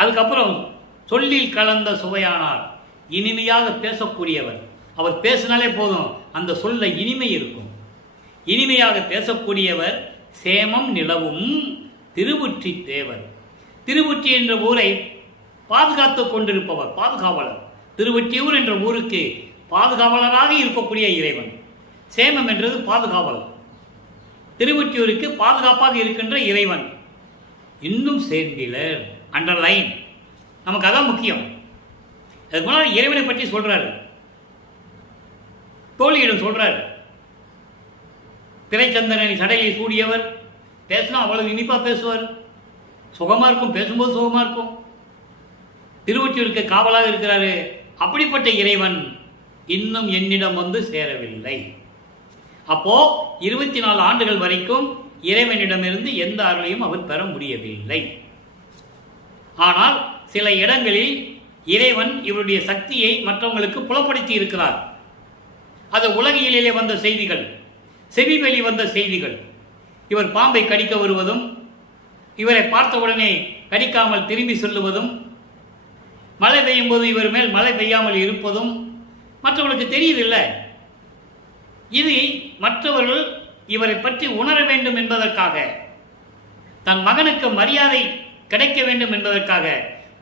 அதுக்கப்புறம் சொல்லில் கலந்த சுவையானார், இனிமையாக பேசக்கூடியவர். அவர் பேசினாலே போதும், அந்த சொல்ல இனிமை இருக்கும். இனிமையாக பேசக்கூடியவர். சேமம் நிலவும் திருவொற்றி தேவர். திருவொற்றி என்ற ஊரை பாதுகாத்து கொண்டிருப்பவர், பாதுகாவலர். திருவொற்றியூர் என்ற ஊருக்கு பாதுகாவலராக இருக்கக்கூடிய இறைவன். சேமம் என்றது பாதுகாவலர், திருவொற்றியூருக்கு பாதுகாப்பாக இருக்கின்ற இறைவன். இன்னும் சேர்ந்திலர், அண்டர்லைன். நமக்கு அதான் முக்கியம். அதுக்கு முன்னாடி இறைவனை பற்றி சொல்றாரு. தோழியிடம் சொல்றாரு, திரைச்சந்தனை சடையை சூடியவர், பேசினா அவ்வளவு இனிப்பா பேசுவார், சுகமா இருக்கும், பேசும்போது சுகமா இருக்கும், திருவொற்றியூருக்கு காவலாக இருக்கிறாரு. அப்படிப்பட்ட இறைவன் இன்னும் என்னிடம் வந்து சேரவில்லை. அப்போ 24 ஆண்டுகள் வரைக்கும் இறைவனிடமிருந்து எந்த அருளையும் அவர் பெற முடியவில்லை. ஆனால் சில இடங்களில் இறைவன் இவருடைய சக்தியை மற்றவங்களுக்கு புலப்படுத்தி இருக்கிறார். அது உலகியலிலே வந்த செய்திகள், செவிவெளி வந்த செய்திகள். இவர் பாம்பை கடிக்க வருவதும், இவரை பார்த்தவுடனே கடிக்காமல் திரும்பி சொல்லுவதும், மழை பெய்யும் போது இவர் மேல் மழை பெய்யாமல் இருப்பதும் மற்றவர்களுக்கு தெரியுதில்லை. இது மற்றவர்கள் இவரை பற்றி உணர வேண்டும் என்பதற்காக, தன் மகனுக்கு மரியாதை கிடைக்க வேண்டும் என்பதற்காக,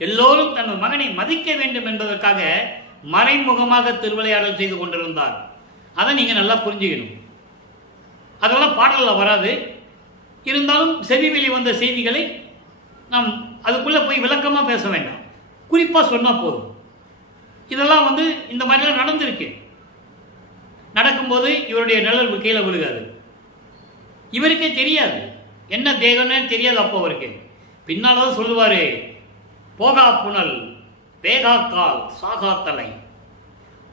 எல்லோரும் தன் மகனை மதிக்க வேண்டும் என்பதற்காக மறைமுகமாக திருவிளையாடல் செய்து கொண்டிருந்தார். அதை நீங்க நல்லா புரிஞ்சுக்கணும். அதெல்லாம் பாடலில் வராது. இருந்தாலும் செவிவெளி வந்த செய்திகளை நாம் அதுக்குள்ள போய் விளக்கமா பேச வேண்டாம், குறிப்பா சொன்னா போதும். இதெல்லாம் இந்த மாதிரிலாம் நடந்திருக்கு. நடக்கும்போது இவருடைய நிழல் கீழே விழுகாது. இவருக்கே தெரியாது என்ன தேகம்னு தெரியாது. அப்போ அவருக்கு பின்னால்தான் சொல்லுவாரு, போகா புனல் வேகாக்கால் சாகாத்தலை.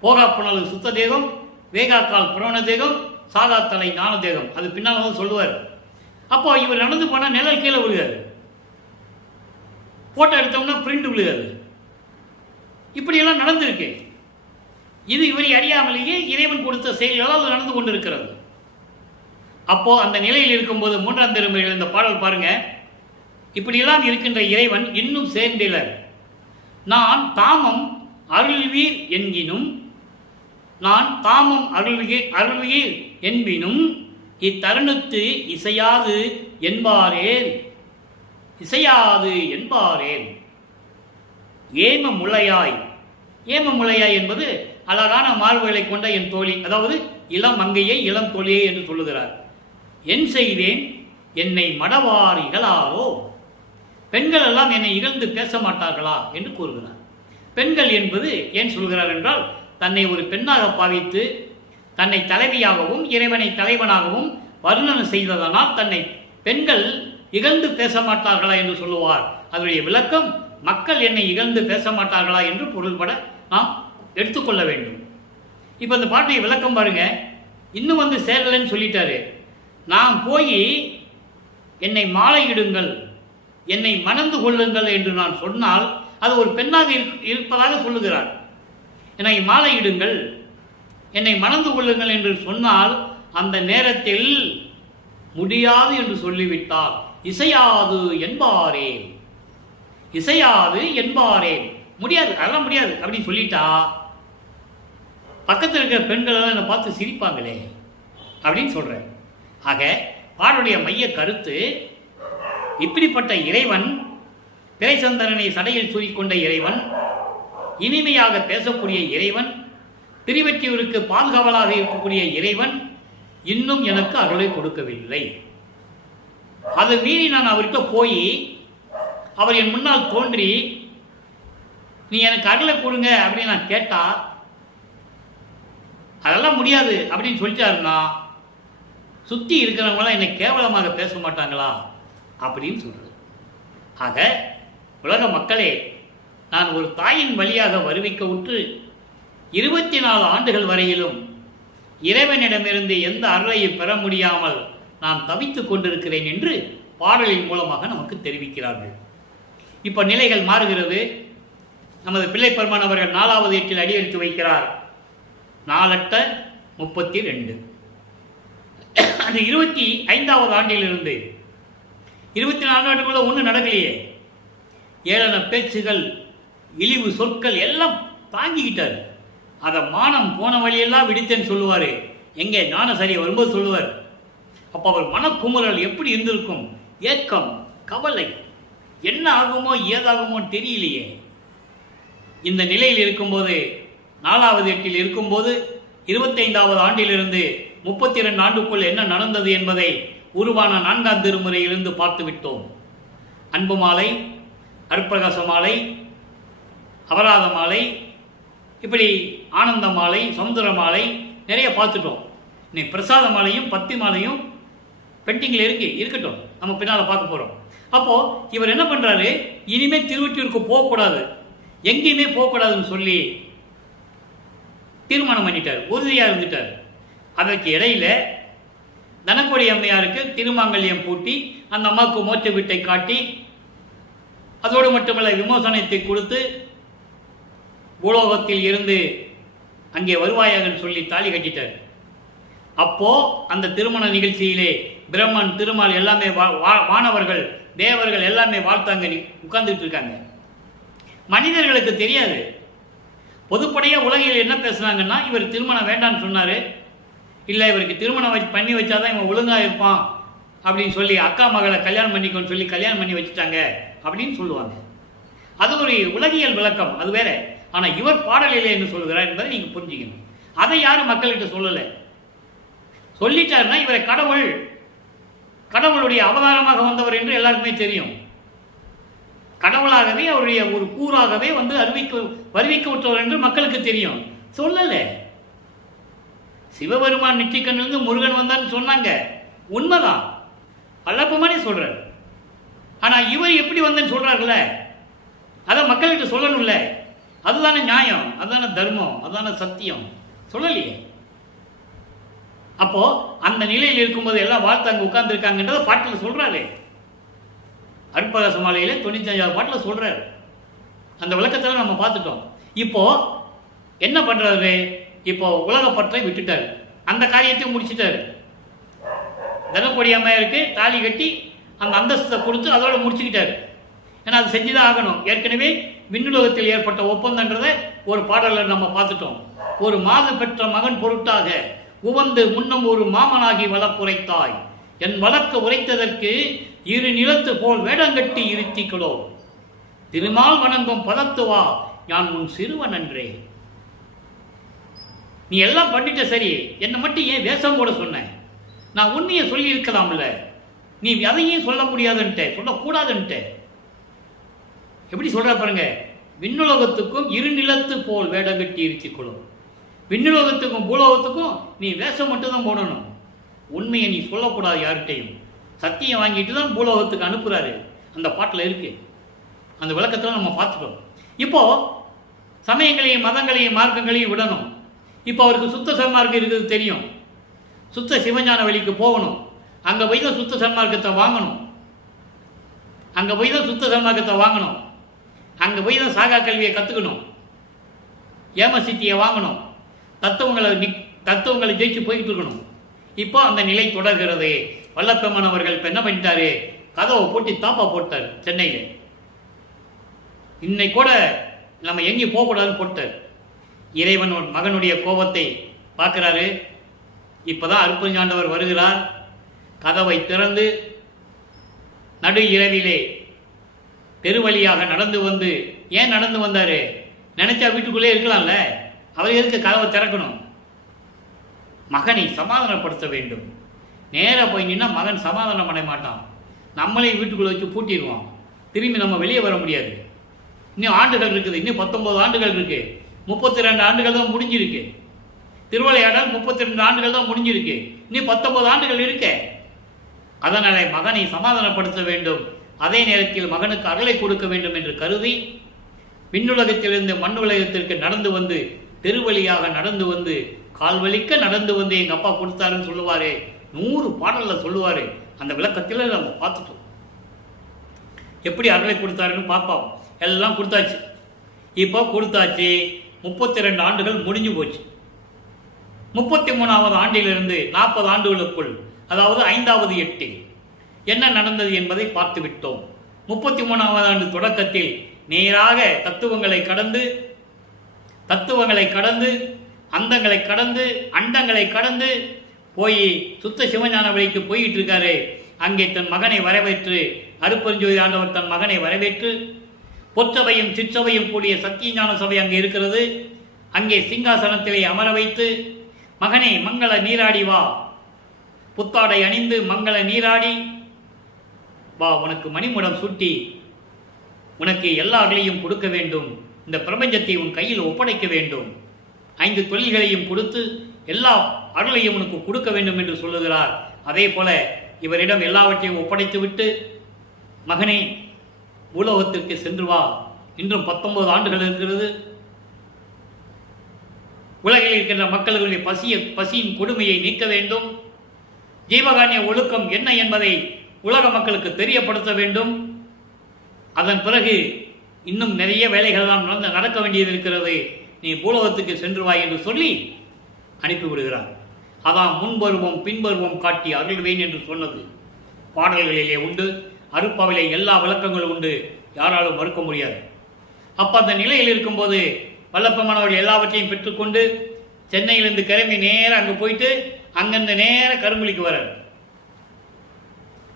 போகா புனல் சுத்த தேகம், வேகாக்கால் புராண தேகம், சாகாத்தலை ஞான தேகம். அது பின்னால் தான் சொல்லுவார். அப்போ இவர் நடந்து போனா நிழல் கீழே விழுகாது, போட்டோ எடுத்தோம்னா பிரிண்ட் விழுகாது. இப்படியெல்லாம் நடந்திருக்கு. இது இவரை அறியாமலேயே இறைவன் கொடுத்த செயல்களால் நடந்து கொண்டிருக்கிறது. அப்போ அந்த நிலையில் இருக்கும்போது 3ஆம் திருமுறையில் இந்த பாடல் பாருங்க. இப்படியெல்லாம் இருக்கின்ற இறைவன் இன்னும் சேர்ந்திலர். நான் தாமம் அருள்வீர் என்கினும், நான் தாமம் அருள்வீர் என்பினும் இத்தருணத்து இசையாது என்பாரேல், இசையாது என்பாரேல். ஏம முளையாய், ஏம முளையாய் என்பது அழகான மார்புகளை கொண்ட என் தோழி, அதாவது இளம் மங்கையை இளம் தோழியை என்று சொல்லுகிறார். என் செய்வேன் என்னை மடவார் இகழாரோ, பெண்கள் எல்லாம் என்னை இகழ்ந்து பேச மாட்டார்களா என்று கூறுகிறார். பெண்கள் என்பது ஏன் சொல்கிறார் என்றால், தன்னை ஒரு பெண்ணாக பாவித்து தன்னை தலைவியாகவும் இறைவனை தலைவனாகவும் வர்ணனை செய்ததனால் தன்னை பெண்கள் இகழ்ந்து பேச மாட்டார்களா என்று சொல்லுவார். அதனுடைய விளக்கம், மக்கள் என்னை இகழ்ந்து பேச மாட்டார்களா என்று பொருள்பட நாம் எடுத்துக்கொள்ள வேண்டும். இப்போ இந்த பாட்டை விளக்கம் பாருங்க. இன்னும் சேரலன்னு சொல்லிட்டாரு. நான் போய் என்னை மாலையிடுங்கள், என்னை மணந்து கொள்ளுங்கள் என்று நான் சொன்னால் அது ஒரு பெண்ணாக இருப்பதாக சொல்லுகிறார். என்னை மாலையிடுங்கள், என்னை மணந்து கொள்ளுங்கள் என்று சொன்னால் அந்த நேரத்தில் முடியாது என்று சொல்லிவிட்டார். இசையாது என்பாரே, இசையாது என்பாரே, முடியாது, அதெல்லாம் முடியாது அப்படின்னு சொல்லிட்டா பக்கத்தில் இருக்கிற பெண்கள் எல்லாம் என்னை பார்த்து சிரிப்பாங்களே அப்படின்னு சொல்றேன். ஆக பாடலுடைய மைய கருத்து, இப்படிப்பட்ட இறைவன், திரைச்சந்தனை சடையில் சூறிக்கொண்ட இறைவன், இனிமையாக பேசக்கூடிய இறைவன், திருவொற்றியூருக்கு பாதுகாவலாக இருக்கக்கூடிய இறைவன் இன்னும் எனக்கு அருளை கொடுக்கவில்லை. அது மீறி நான் அவர்கிட்ட போய் அவர் என் முன்னால் தோன்றி நீ எனக்கு அருளை கொடுங்க அப்படின்னு நான் கேட்டா அதெல்லாம் முடியாது அப்படின்னு சொல்லிட்டாருன்னா சுத்தி இருக்கிறவங்களாம் என்னை கேவலமாக பேச மாட்டாங்களா அப்படின்னு சொல்றது. ஆக உலக மக்களே, நான் ஒரு தாயின் வழியாக வருவிக்க உற்று 24 ஆண்டுகள் வரையிலும் இறைவனிடமிருந்து எந்த அருளையும் பெற முடியாமல் நான் தவித்துக் கொண்டிருக்கிறேன் என்று பாடலின் மூலமாக நமக்கு தெரிவிக்கிறார்கள். இப்ப நிலைகள் மாறுகிறது. நமது பிள்ளைப்பெருமான் அவர்கள் 4வது ஏட்டில் அடியெடுத்து வைக்கிறார். 4-32 அந்த 25வது ஆண்டிலிருந்து 24 ஆண்டுக்குள்ள ஒன்றும் நடக்கலையே. ஏளன பேச்சுகள், இழிவு சொற்கள் எல்லாம் தாங்கிக்கிட்டார். அதை மானம் போன வழியெல்லாம் விடுத்தேன்னு சொல்லுவார். எங்கே ஞானசரி வரும்போது சொல்லுவார். அப்போ அவர் மனக்குமுறல் எப்படி இருந்திருக்கும், ஏக்கம், கவலை, என்ன ஆகுமோ ஏதாகுமோ தெரியலையே. இந்த நிலையில் இருக்கும்போது 4வது ஏட்டில் இருக்கும்போது 25வது ஆண்டிலிருந்து 32 ஆண்டுக்குள் என்ன நடந்தது என்பதை உருவான 4ஆம் திருமுறையிலிருந்து பார்த்து விட்டோம். அன்பு மாலை, அருட்பிரகாச மாலை, அபராத மாலை, இப்படி ஆனந்த மாலை, சமுத்திர மாலை நிறைய பார்த்துட்டோம். இன்னைக்கு பிரசாத மாலையும் பத்தி மாலையும் பெண்டிங்கில் இருக்கட்டும், நம்ம பின்னால் பார்க்க போகிறோம். அப்போது இவர் என்ன பண்ணுறாரு, இனிமேல் திருவொற்றியூருக்கு போகக்கூடாது, எங்கேயுமே போகக்கூடாதுன்னு சொல்லி தீர்மானம் பண்ணிட்டார், உறுதியாக இருந்துட்டார். அதற்கு இடையில தனக்கொடி அம்மையாருக்கு திருமாங்கல்யம் பூட்டி அந்த அம்மாவுக்கு மோட்ச வீட்டை காட்டி அதோடு மட்டுமல்ல விமோசனத்தை கொடுத்து பூலோகத்தில் இருந்து அங்கே வருவாயாக சொல்லி தாலி கட்டிட்டார். அப்போ அந்த திருமண நிகழ்ச்சியிலே பிரம்மன், திருமால் எல்லாமே வானவர்கள், தேவர்கள் எல்லாமே வாழ்த்தாங்க, உட்கார்ந்துட்டு இருக்காங்க. மனிதர்களுக்கு தெரியாது. பொதுப்படையாக உலகில் என்ன பேசுனாங்கன்னா, இவர் திருமணம் வேண்டான்னு சொன்னார், இல்லை இவருக்கு திருமணம் பண்ணி வச்சாதான் இவன் ஒழுங்காக இருப்பான் அப்படின்னு சொல்லி அக்கா மகளை கல்யாணம் பண்ணிக்கோன்னு சொல்லி கல்யாணம் பண்ணி வச்சுட்டாங்க அப்படின்னு சொல்லுவாங்க. அது ஒரு உலகியல் விளக்கம், அது வேற. ஆனால் இவர் பாடலிலே என்ன சொல்கிறார் என்பதை நீங்கள் புரிஞ்சுக்கணும். அதை யாரும் மக்கள்கிட்ட சொல்லலை. சொல்லிட்டாருன்னா இவரை கடவுளுடைய அவதாரமாக வந்தவர் என்று எல்லாருக்குமே தெரியும். கடவுளாகவே அவருடைய ஒரு கூறாகவே வந்து வருவிக்க விட்டவர் என்று மக்களுக்கு தெரியும். சொல்லலை. சிவபெருமான் நெற்றிக்கண்ணிலிருந்து முருகன் வந்தான்னு சொன்னாங்க, உண்மைதான், அல்லப்பமானே சொல்றார். ஆனா இவர் எப்படி வந்தேன்னு சொல்றாருல்ல, அதை மக்கள்கிட்ட சொல்லணும்ல. அதுதானே நியாயம், அதுதானே தர்மம், அதுதானே சத்தியம். சொல்லலையே. அப்போ அந்த நிலையில் இருக்கும்போது எல்லாம் வாழ்த்து அங்கே உட்கார்ந்துருக்காங்கன்றத பாட்டில் சொல்றாரு. அற்புத மாலையில 95வது பாட்டில் சொல்றாரு. அந்த விளக்கத்தில் நம்ம பார்த்துட்டோம். இப்போ என்ன பண்றாரு, இப்போ உலகப்பற்றை விட்டுட்டாரு, அந்த காரியத்தை முடிச்சுட்டாரு. தனக்கொடி அம்மையாருக்கு தாலி கட்டி அந்த அந்தஸ்தை கொடுத்து அதோட முடிச்சுக்கிட்டாரு. ஏன்னா அது செஞ்சுதான் ஆகணும். ஏற்கனவே விண்ணுலகத்தில் ஏற்பட்ட ஒப்பந்தன்றதை ஒரு பாடலில் நம்ம பார்த்துட்டோம். ஒரு மாது பெற்ற மகன் பொருட்டாக உவந்து முன்னம் ஒரு மாமனாகி வழக்குரைத்தாய், என் வழக்கு உரைத்ததற்கு இரு நிலத்து போல் வேடங்கட்டி இருத்திக்களோ, திருமால் வணங்கும் பதத்துவா யான் உன் சிறுவன் அன்றே. நீ எல்லாம் பண்ணிட்ட சரி, என்னை மட்டும் ஏன் வேஷம் கூட சொன்ன? நான் உண்மையை சொல்லி இருக்கலாம்ல, நீ அதையும் சொல்ல முடியாதுன்ட்டு, சொல்லக்கூடாதுன்ட்டு. எப்படி சொல்ற பாருங்க, விண்ணுலகத்துக்கும் இரு நிலத்து போல் வேடம் கட்டி இருத்திக்கொள்ளும். விண்ணுலகத்துக்கும் பூலோகத்துக்கும் நீ வேஷம் மட்டும்தான் போடணும், உண்மையை நீ சொல்லக்கூடாது யார்கிட்டையும். சத்தியம் வாங்கிட்டு தான் பூலோகத்துக்கு அனுப்புறாரு. அந்த பாட்டில் இருக்கு. அந்த விளக்கத்தில் நம்ம பார்த்துட்டோம். இப்போ சமயங்களையும் மதங்களையும் மார்க்கங்களையும் விடணும். இப்போ அவருக்கு சுத்த சன்மார்க்கம் இருக்குது தெரியும். சுத்த சிவஞான வழிக்கு போகணும். அங்கே போய் தான் சுத்த சன்மார்க்கத்தை வாங்கணும். அங்கே போய் தான் சுத்த சன்மார்க்கத்தை வாங்கணும். அங்கே போய் தான் சாகா கல்வியை கற்றுக்கணும். ஏமசித்தியை வாங்கணும். தத்துவங்களை ஜெயிச்சு போயிட்டு இருக்கணும். இப்போ அந்த நிலை தொடர்கிறது. வல்லப்பெருமான் அவர்கள் இப்போ என்ன பண்ணிட்டாரு, கதவை போட்டு தாப்பா போட்டார் சென்னையில். இன்னைக்கு கூட நம்ம எங்கேயும் போகக்கூடாதுன்னு போட்டார். இறைவன் மகனுடைய கோபத்தை பார்க்குறாரு. இப்போதான் அருட்பெருஞ்சாண்டவர் வருகிறார். கதவை திறந்து நடு இரவிலே தெருவழியாக நடந்து வந்து, ஏன் நடந்து வந்தார்? நினைச்சா வீட்டுக்குள்ளே இருக்கலாம்ல, அவர் எதுக்கு கதவை திறக்கணும்? மகனை சமாதானப்படுத்த வேண்டும். நேராக போய் நின்னா மகன் சமாதானம் பண்ண மாட்டான். நம்மளையும் வீட்டுக்குள்ளே வச்சு பூட்டிடுவான். திரும்பி நம்ம வெளியே வர முடியாது. இன்னும் ஆண்டுகள் இருக்குது. இன்னும் 19 ஆண்டுகள் இருக்கு. 32 ஆண்டுகள் தான் முடிஞ்சிருக்கு. திருவிளையாடல் 32 ஆண்டுகள் தான் முடிஞ்சிருக்கு. இன்னும் 19 ஆண்டுகள் இருக்க. அதனால மகனை சமாதானப்படுத்த வேண்டும். அதே நேரத்தில் மகனுக்கு அருளை கொடுக்க வேண்டும் என்று கருதி விண்ணுலகத்திலிருந்து மண் உலகத்திற்கு நடந்து வந்து, தெருவழியாக நடந்து வந்து, கால்வலிக்க நடந்து வந்து எங்க அப்பா கொடுத்தாருன்னு சொல்லுவாரு. 100 பாடல்ல சொல்லுவாரு. அந்த விளக்கத்தில் நம்ம பார்த்துட்டோம். எப்படி அருளை கொடுத்தாருன்னு பார்ப்போம். எல்லாம் கொடுத்தாச்சு. இப்போ கொடுத்தாச்சு. 32 ஆண்டுகள் முடிஞ்சு போச்சு. 33வது ஆண்டிலிருந்து 40 ஆண்டுகளுக்குள், அதாவது 5வது 8 என்ன நடந்தது என்பதை பார்த்து விட்டோம். 33வது ஆண்டு தொடக்கத்தில் நேராக தத்துவங்களை கடந்து அந்தங்களை கடந்து அண்டங்களை கடந்து போய் சுத்த சிவஞான வழிக்கு போயிட்டு இருக்காரு. அங்கே தன் மகனை வரவேற்று, அருட்பெருஞ்சோதி ஆண்டவர் தன் மகனை வரவேற்று, பொற்றவையும் சிற்றவையும் கூடிய சத்தியஞான சபை அங்கே இருக்கிறது. அங்கே சிங்காசனத்திலே அமர வைத்து, மகனே மங்கள நீராடி வா, புத்தாடை அணிந்து மங்கள நீராடி வா, உனக்கு மணிமுடம் சூட்டி உனக்கு எல்லா அகலையும் கொடுக்க வேண்டும், இந்த பிரபஞ்சத்தை உன் கையில் ஒப்படைக்க வேண்டும், 5 தொழில்களையும் கொடுத்து எல்லா அருளையும் உனக்கு கொடுக்க வேண்டும் என்று சொல்லுகிறார். அதே போல இவரிடம் எல்லாவற்றையும் ஒப்படைத்துவிட்டு, மகனே பூலோகத்திற்கு சென்று வா, இன்னும் 19 ஆண்டுகள் இருக்கிறது, உலகில் இருக்கின்ற மக்களுடைய பசியின் கொடுமையை நீக்க வேண்டும், ஜீவகாருண்ய ஒழுக்கம் என்ன என்பதை உலக மக்களுக்கு தெரியப்படுத்த வேண்டும், அதன் பிறகு இன்னும் நிறைய வேலைகள் தான் நடக்க வேண்டியது இருக்கிறது, நீ பூலோகத்துக்கு சென்று வாய் என்று சொல்லி அனுப்பிவிடுகிறார். அதான் முன்பருவம் பின்பருவம் காட்டி அருள்வேன் என்று சொன்னது பாடல்களிலே உண்டு, அருப்பாவிலே எல்லா விளக்கங்களும் உண்டு, யாராலும் மறுக்க முடியாது. அப்போ அந்த நிலையில் இருக்கும்போது வல்லப்பமானவர்கள் எல்லாவற்றையும் பெற்றுக்கொண்டு சென்னையிலிருந்து கிளம்பி நேராக அங்கே போயிட்டு அங்கிருந்து நேர கருங்குழிக்கு வர,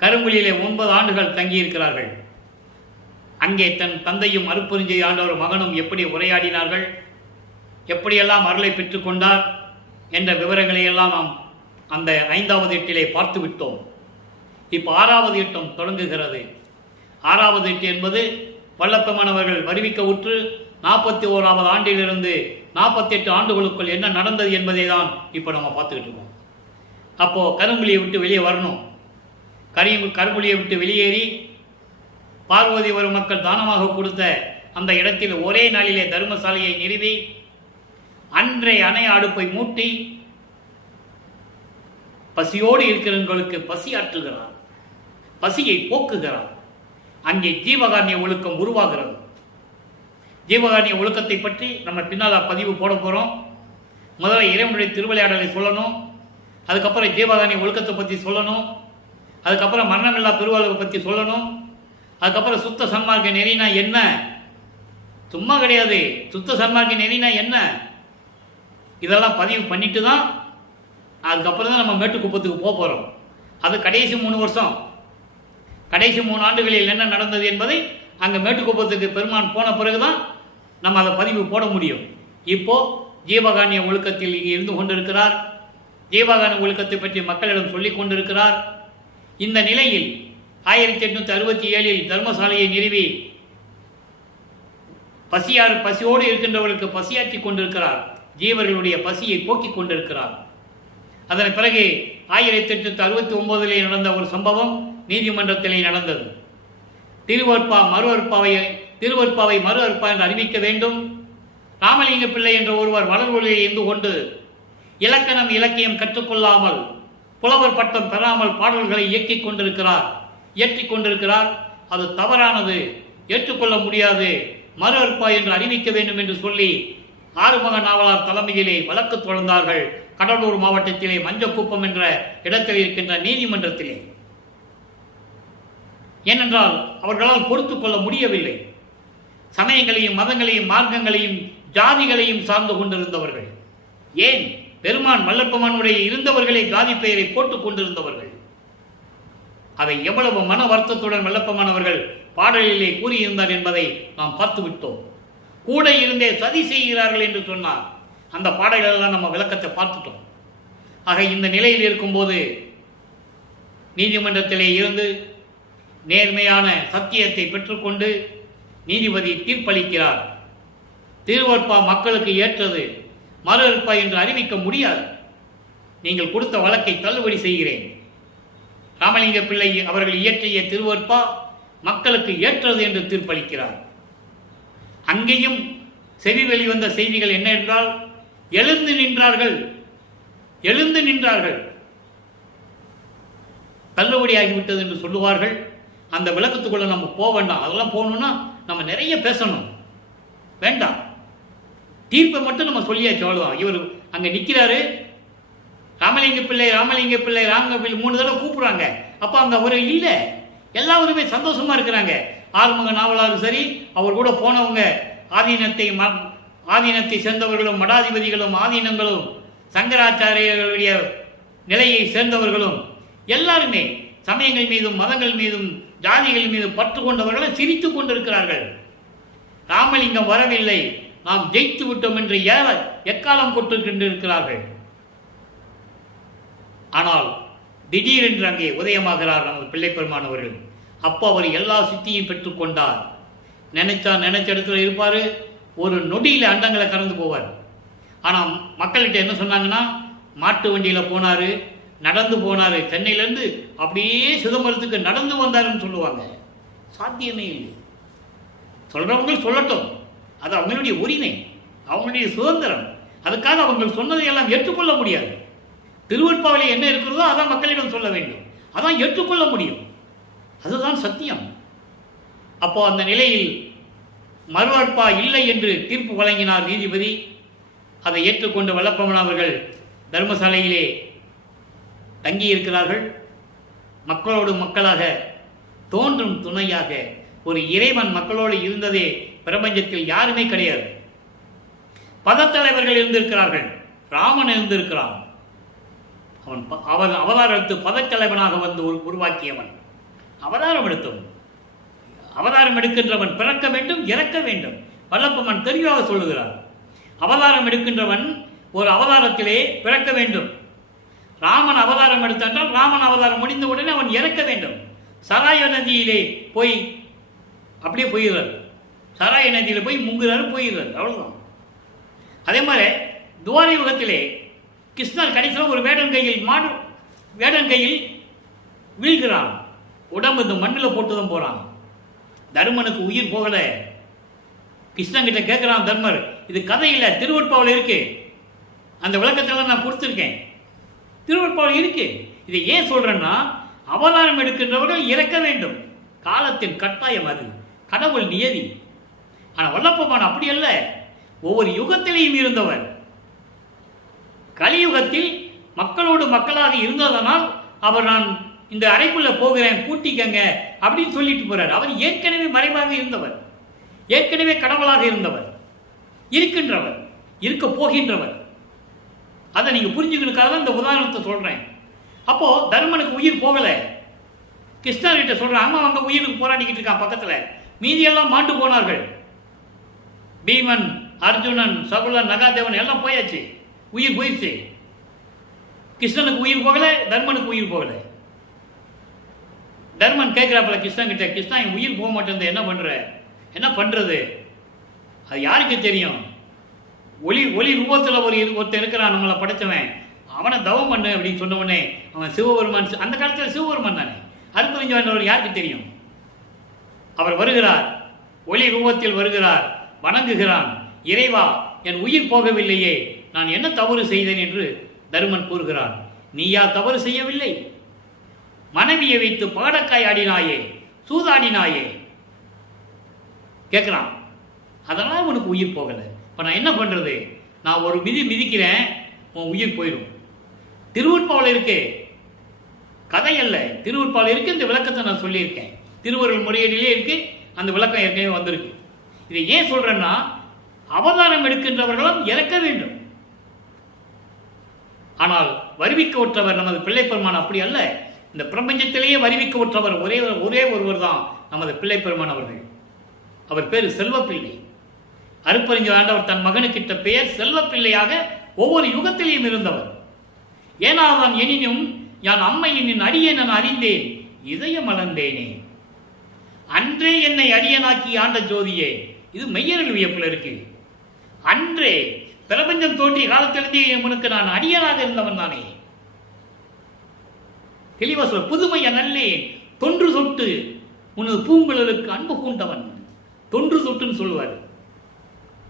கருங்குழியிலே 9 ஆண்டுகள் தங்கியிருக்கிறார்கள். அங்கே தன் தந்தையும் அருப்பெருஞ்செய் ஆண்டவர் மகனும் எப்படி உரையாடினார்கள், எப்படியெல்லாம் அருளை பெற்றுக்கொண்டார் என்ற விவரங்களை எல்லாம் நாம் அந்த 5வது எட்டிலே பார்த்து விட்டோம். இப்போ 6வது எட்டம் தொடங்குகிறது. 6வது எட்டு என்பது வல்லப்பமானவர்கள் வருவிக்க உற்று 41வது ஆண்டிலிருந்து 48 ஆண்டுகளுக்குள் என்ன நடந்தது என்பதை தான் இப்போ நம்ம பார்த்துக்கிட்டு இருக்கோம். அப்போது கருங்குழியை விட்டு வெளியே வரணும். கருங்குழியை விட்டு வெளியேறி பார்வதி வரும் மக்கள் தானமாக கொடுத்த அந்த இடத்தில் ஒரே நாளிலே தர்மசாலையை நிறுவி அன்றைய அணைய அடுப்பை மூட்டி பசியோடு இருக்கிறவங்களுக்கு பசி ஆற்றுகிறார், பசியை போக்குகிறார். அங்கே ஜீவகாருண்ய ஒழுக்கம் உருவாகிறது. ஜீவகாருண்ய ஒழுக்கத்தை பற்றி நம்ம பின்னால் பதிவு போட போகிறோம். முதல்ல இறைவனுடைய திருவிளையாடலை சொல்லணும், அதுக்கப்புறம் ஜீவகாருண்ய ஒழுக்கத்தை பற்றி சொல்லணும், அதுக்கப்புறம் மரணமில்லா பெருவாழ்வை பற்றி சொல்லணும், அதுக்கப்புறம் சுத்த சன்மார்க்க நெறினா என்ன, சும்மா கிடையாது, சுத்த சன்மார்க்க நெறினா என்ன, இதெல்லாம் பதிவு பண்ணிட்டு தான் அதுக்கப்புறம் தான் நம்ம மேட்டுக்குப்பத்துக்கு போக போகிறோம். அது கடைசி 3 வருஷம், கடைசி 3 ஆண்டுகளில் என்ன நடந்தது என்பதை அங்கே மேட்டுக்குப்பத்துக்கு பெருமான் போன பிறகுதான் நம்ம அதை பதிவு போட முடியும். இப்போ ஜீவகாருண்ய ஒழுக்கத்தில் இங்கே இருந்து கொண்டிருக்கிறார், ஜீவகாருண்ய ஒழுக்கத்தை பற்றி மக்களிடம் சொல்லிக் கொண்டிருக்கிறார். இந்த நிலையில் 1867 தர்மசாலையை நிறுவி பசியோடு இருக்கின்றவர்களுக்கு பசியாற்றி கொண்டிருக்கிறார், ஜீவர்களுடைய பசியை போக்கிக் கொண்டிருக்கிறார். அதன் பிறகு 1869 நடந்த ஒரு சம்பவம் நீதிமன்றத்திலே நடந்தது. திருவற்பாவை மறு அற்பாவை என்று அறிவிக்க வேண்டும். ராமலிங்க பிள்ளை என்ற ஒருவர் வளர்வொழியில் இருந்து கொண்டு இலக்கணம் இலக்கியம் கற்றுக்கொள்ளாமல் புலவர் பட்டம் பெறாமல் பாடல்களை இயற்றிக் கொண்டிருக்கிறார். அது தவறானது, ஏற்றுக்கொள்ள முடியாது, மறு அற்பாய் என்று அறிவிக்க வேண்டும் என்று சொல்லி ஆறுமுக நாவலார் தலைமையிலே வழக்கு தொடர்ந்தார்கள். கடலூர் மாவட்டத்திலே மஞ்சக்குப்பம் என்ற இடத்தில் இருக்கின்ற நீதிமன்றத்திலே. ஏனென்றால் அவர்களால் பொறுத்துக் கொள்ள முடியவில்லை. சமயங்களையும் மதங்களையும் மார்க்கங்களையும் ஜாதிகளையும் சார்ந்து கொண்டிருந்தவர்கள், ஏன் பெருமான் வல்லப்பமானுடைய இருந்தவர்களே ஜாதி பெயரை போட்டுக் கொண்டிருந்தவர்கள். அதை எவ்வளவு மன வருத்தத்துடன் வல்லப்பமானவர்கள் பாடலிலே கூறியிருந்தார் என்பதை நாம் பார்த்து விட்டோம். கூட இருந்தே சதி செய்கிறார்கள் என்று சொன்னார். அந்த பாடல்களெல்லாம் நம்ம விளக்கத்தை பார்த்துட்டோம். ஆக இந்த நிலையில் இருக்கும்போது நீதிமன்றத்திலே இருந்து நேர்மையான சத்தியத்தை பெற்றுக்கொண்டு நீதிபதி தீர்ப்பளிக்கிறார். திருவற்பா மக்களுக்கு ஏற்றது, மறு அற்பா என்று அறிவிக்க முடியாது, நீங்கள் கொடுத்த வழக்கை தள்ளுபடி செய்கிறேன். ராமலிங்க பிள்ளை அவர்கள் இயற்றிய திருவற்பா மக்களுக்கு ஏற்றது என்று தீர்ப்பளிக்கிறார். அங்கேயும் செவி வெளிவந்த செய்திகள் என்ன என்றால், எழுந்து நின்றார்கள், தள்ளுபடியாகிவிட்டது என்று சொல்லுவார்கள். அந்த விளக்கத்துக்குள்ள நம்ம போக வேண்டாம். அதெல்லாம் போகணும்னா நம்ம நிறைய பேசணும், வேண்டாம். தீர்ப்பை மட்டும் நம்ம சொல்லியாச்சு, அவ்வளவுதான். இவர் அங்க நிற்கிறாரு, ராமலிங்க பிள்ளை 3 தடவை கூப்பிடுறாங்க. அப்ப அங்க ஒரு இல்லை, எல்லாருமே சந்தோஷமா இருக்கிறாங்க. ஆறுமுக நாவலாரும் சரி, அவர் கூட போனவங்க ஆதீனத்தை சேர்ந்தவர்களும் மடாதிபதிகளும் ஆதீனங்களும் சங்கராச்சாரியர்களுடைய நிலையை சேர்ந்தவர்களும் எல்லாருமே சமயங்கள் மீதும் மதங்கள் மீதும் ஜாதிகள் மீதும் பற்று கொண்டவர்களை சிரித்துக் கொண்டிருக்கிறார்கள். ராமலிங்கம் வரவில்லை, நாம் ஜெயித்து விட்டோம் என்று எக்காலம் கொண்டிருக்கிறார்கள். ஆனால் திடீரென்று அங்கே உதயமாகிறார் நமது பிள்ளை பெருமானவர்கள். அப்போ அவர் எல்லா சித்தியும் பெற்றுக்கொண்டார். நினைச்ச இடத்துல இருப்பார், ஒரு நொடியில் அண்டங்களை கறந்து போவார். ஆனால் மக்கள்கிட்ட என்ன சொன்னாங்கன்னா, மாட்டு வண்டியில் போனார், நடந்து போனார், சென்னையிலேருந்து அப்படியே சிதம்பரத்துக்கு நடந்து வந்தாருன்னு சொல்லுவாங்க. சாத்தியமே இல்லை. சொல்கிறவங்க சொல்லட்டும், அது அவங்களுடைய உரிமை, அவங்களுடைய சுதந்திரம். அதுக்காக அவங்க சொன்னதை எல்லாம் ஏற்றுக்கொள்ள முடியாது. திருவெட்பாவிலே என்ன இருக்கிறதோ அதான் மக்களிடம் சொல்ல வேண்டும், அதான் ஏற்றுக்கொள்ள முடியும், அதுதான் சத்தியம். அப்போ அந்த நிலையில் மறுவாழ்ப்பா இல்லை என்று தீர்ப்பு வழங்கினார் நீதிபதி. அதை ஏற்றுக்கொண்டு வல்லப்பமன் அவர்கள் தர்மசாலையிலே தங்கியிருக்கிறார்கள். மக்களோடு மக்களாக தோன்றும் துணையாக ஒரு இறைவன் மக்களோடு இருந்ததே பிரபஞ்சத்தில் யாருமே கிடையாது. பதத்தலைவர்கள் இருந்திருக்கிறார்கள், ராமன் இருந்திருக்கிறான். அவன் அவதாரம் எடுத்து பதத்தலைவனாக வந்து உருவாக்கியவன். அவதாரம் எடுக்கின்றவன் பிறக்க வேண்டும், இறக்க வேண்டும். வல்லப்பமன் தெளிவாக சொல்லுகிறார். அவதாரம் எடுக்கின்றவன் ஒரு அவதாரத்திலே பிறக்க வேண்டும். ராமன் அவதாரம் எடுத்தால் ராமன் அவதாரம் முடிந்த உடனே அவன் இறக்க வேண்டும். சராய நதியிலே போய் அப்படியே போயிடுறார். சராய நதியில் போய் முங்குறாரு, போயிடுறாரு, அவ்வளவுதான். அதே மாதிரி துவார யுகத்திலே கிருஷ்ணர் கடைசியில் ஒரு வேடன் கையில் வீழ்கிறான். உடம்பு இந்த மண்ணில் போட்டுதான் போறான். தர்மனுக்கு உயிர் போகல. கிருஷ்ணன் கிட்ட கேட்கிறான் தர்மர், இது கதை இல்லை, திருவெட்பாவில் இருக்கு, அந்த விளக்கத்தில் நான் கொடுத்துருக்கேன், திருவெட்பாவில் இருக்கு. இதை ஏன் சொல்றேன்னா, அவதாரம் எடுக்கின்றவர்கள் இறக்க வேண்டும், காலத்தின் கட்டாயம், அது கடவுள் நியதி. ஆனால் வல்லப்பமன் அப்படி அல்ல, ஒவ்வொரு யுகத்திலையும் இருந்தவர். கலியுகத்தில் மக்களோடு மக்களாக இருந்ததனால் அவர் நான் இந்த அறைக்குள்ள போகிறேன், கூட்டிக்கங்க அப்படின்னு சொல்லிட்டு போறார். அவர் ஏற்கனவே மறைவாக இருந்தவர், ஏற்கனவே கடவுளாக இருந்தவர், இருக்கின்றவர், இருக்க போகின்றவர். அதை நீங்க புரிஞ்சுக்கிறதுக்காக இந்த உதாரணத்தை சொல்றேன். அப்போ தர்மனுக்கு உயிர் போகல. கிருஷ்ணர்கிட்ட சொல்றாங்க, அவங்க உயிருக்கு போராடிக்கிட்டு இருக்கான் பக்கத்துல. மீதியெல்லாம் மாண்டு போனார்கள். பீமன், அர்ஜுனன், சகுலன், நகாதேவன் எல்லாம் போயாச்சு, உயிர் போயிடுச்சு. கிருஷ்ணனுக்கு உயிர் போகல, தர்மனுக்கு உயிர் போகல. தர்மன் கேட்கிறாப்புல கிருஷ்ணன் கிட்ட, கிருஷ்ணா என் உயிர் போக மாட்டேன், என்ன பண்றது? அது யாருக்கு தெரியும்? ஒளி ரூபத்தில் ஒருத்தன் இருக்கிறான், நம்மளை படைத்தவன், அவனை தவம் பண்ணு அப்படின்னு சொன்ன உடனே அவன் சிவபெருமான். அந்த காலத்தில் சிவபெருமான் தானே, அருப்பறிஞ்சவர் யாருக்கு தெரியும்? அவர் வருகிறார், ஒளி ரூபத்தில் வருகிறார், வணங்குகிறான். இறைவா, என் உயிர் போகவில்லையே, நான் என்ன தவறு செய்தேன் என்று தருமன் கூறுகிறான். நீயா தவறு செய்யவில்லை? மனைவியை வைத்து பாடக்காய் ஆடினாயே, சூதாடினாயே கேட்கிறான். அதனால உனக்கு உயிர் போகலை. இப்போ நான் என்ன பண்றது? நான் ஒரு மிதிக்கிறேன், உன் உயிர் போயிடும். திருவெட்பாவில் இருக்கு, கதை அல்ல, திருவெட்பாவில் இருக்கு. இந்த விளக்கத்தை நான் சொல்லியிருக்கேன், திருவருள் முறையீடிலே இருக்கு, அந்த விளக்கம் ஏற்கனவே வந்திருக்கு. இதை ஏன் சொல்றேன்னா, அவதாரம் எடுக்கின்றவர்களும் இறக்க வேண்டும். ஆனால் வருவிக்க ஒற்றவர் நமது பிள்ளை பெருமான் அப்படி அல்ல. இந்த பிரபஞ்சத்திலேயே வருவிக்க ஒற்றவர் ஒரே ஒருவர் தான் நமது பிள்ளை பெருமான் அவர்கள். அவர் பேர் செல்வப்பிள்ளை. அருப்பறிஞர் ஆண்டவர் தன் மகனுக்கிட்ட பெயர் செல்வப்பிள்ளையாக ஒவ்வொரு யுகத்திலேயும் இருந்தவர். ஏனாதான் எனினும் யான் அம்மையின் அடியே நான் அறிந்தேன், இதயம் மலர்ந்தேனே, அன்றே என்னை அடியனாக்கி ஆண்ட ஜோதியே. இது மெய்யர்கள் வியப்புல இருக்கு. அன்றே பிரபஞ்சம் தோன்றிய காலத்திலிருந்தே உனக்கு நான் அடியனாக இருந்தவன் தானே. தெளிவா சொல்ல, புதுமைய நல்லேன் தொன்று சொட்டு உனது பூங்குழலுக்கு அன்பு கூண்டவன். தொன்று சொட்டுன்னு சொல்லுவார்.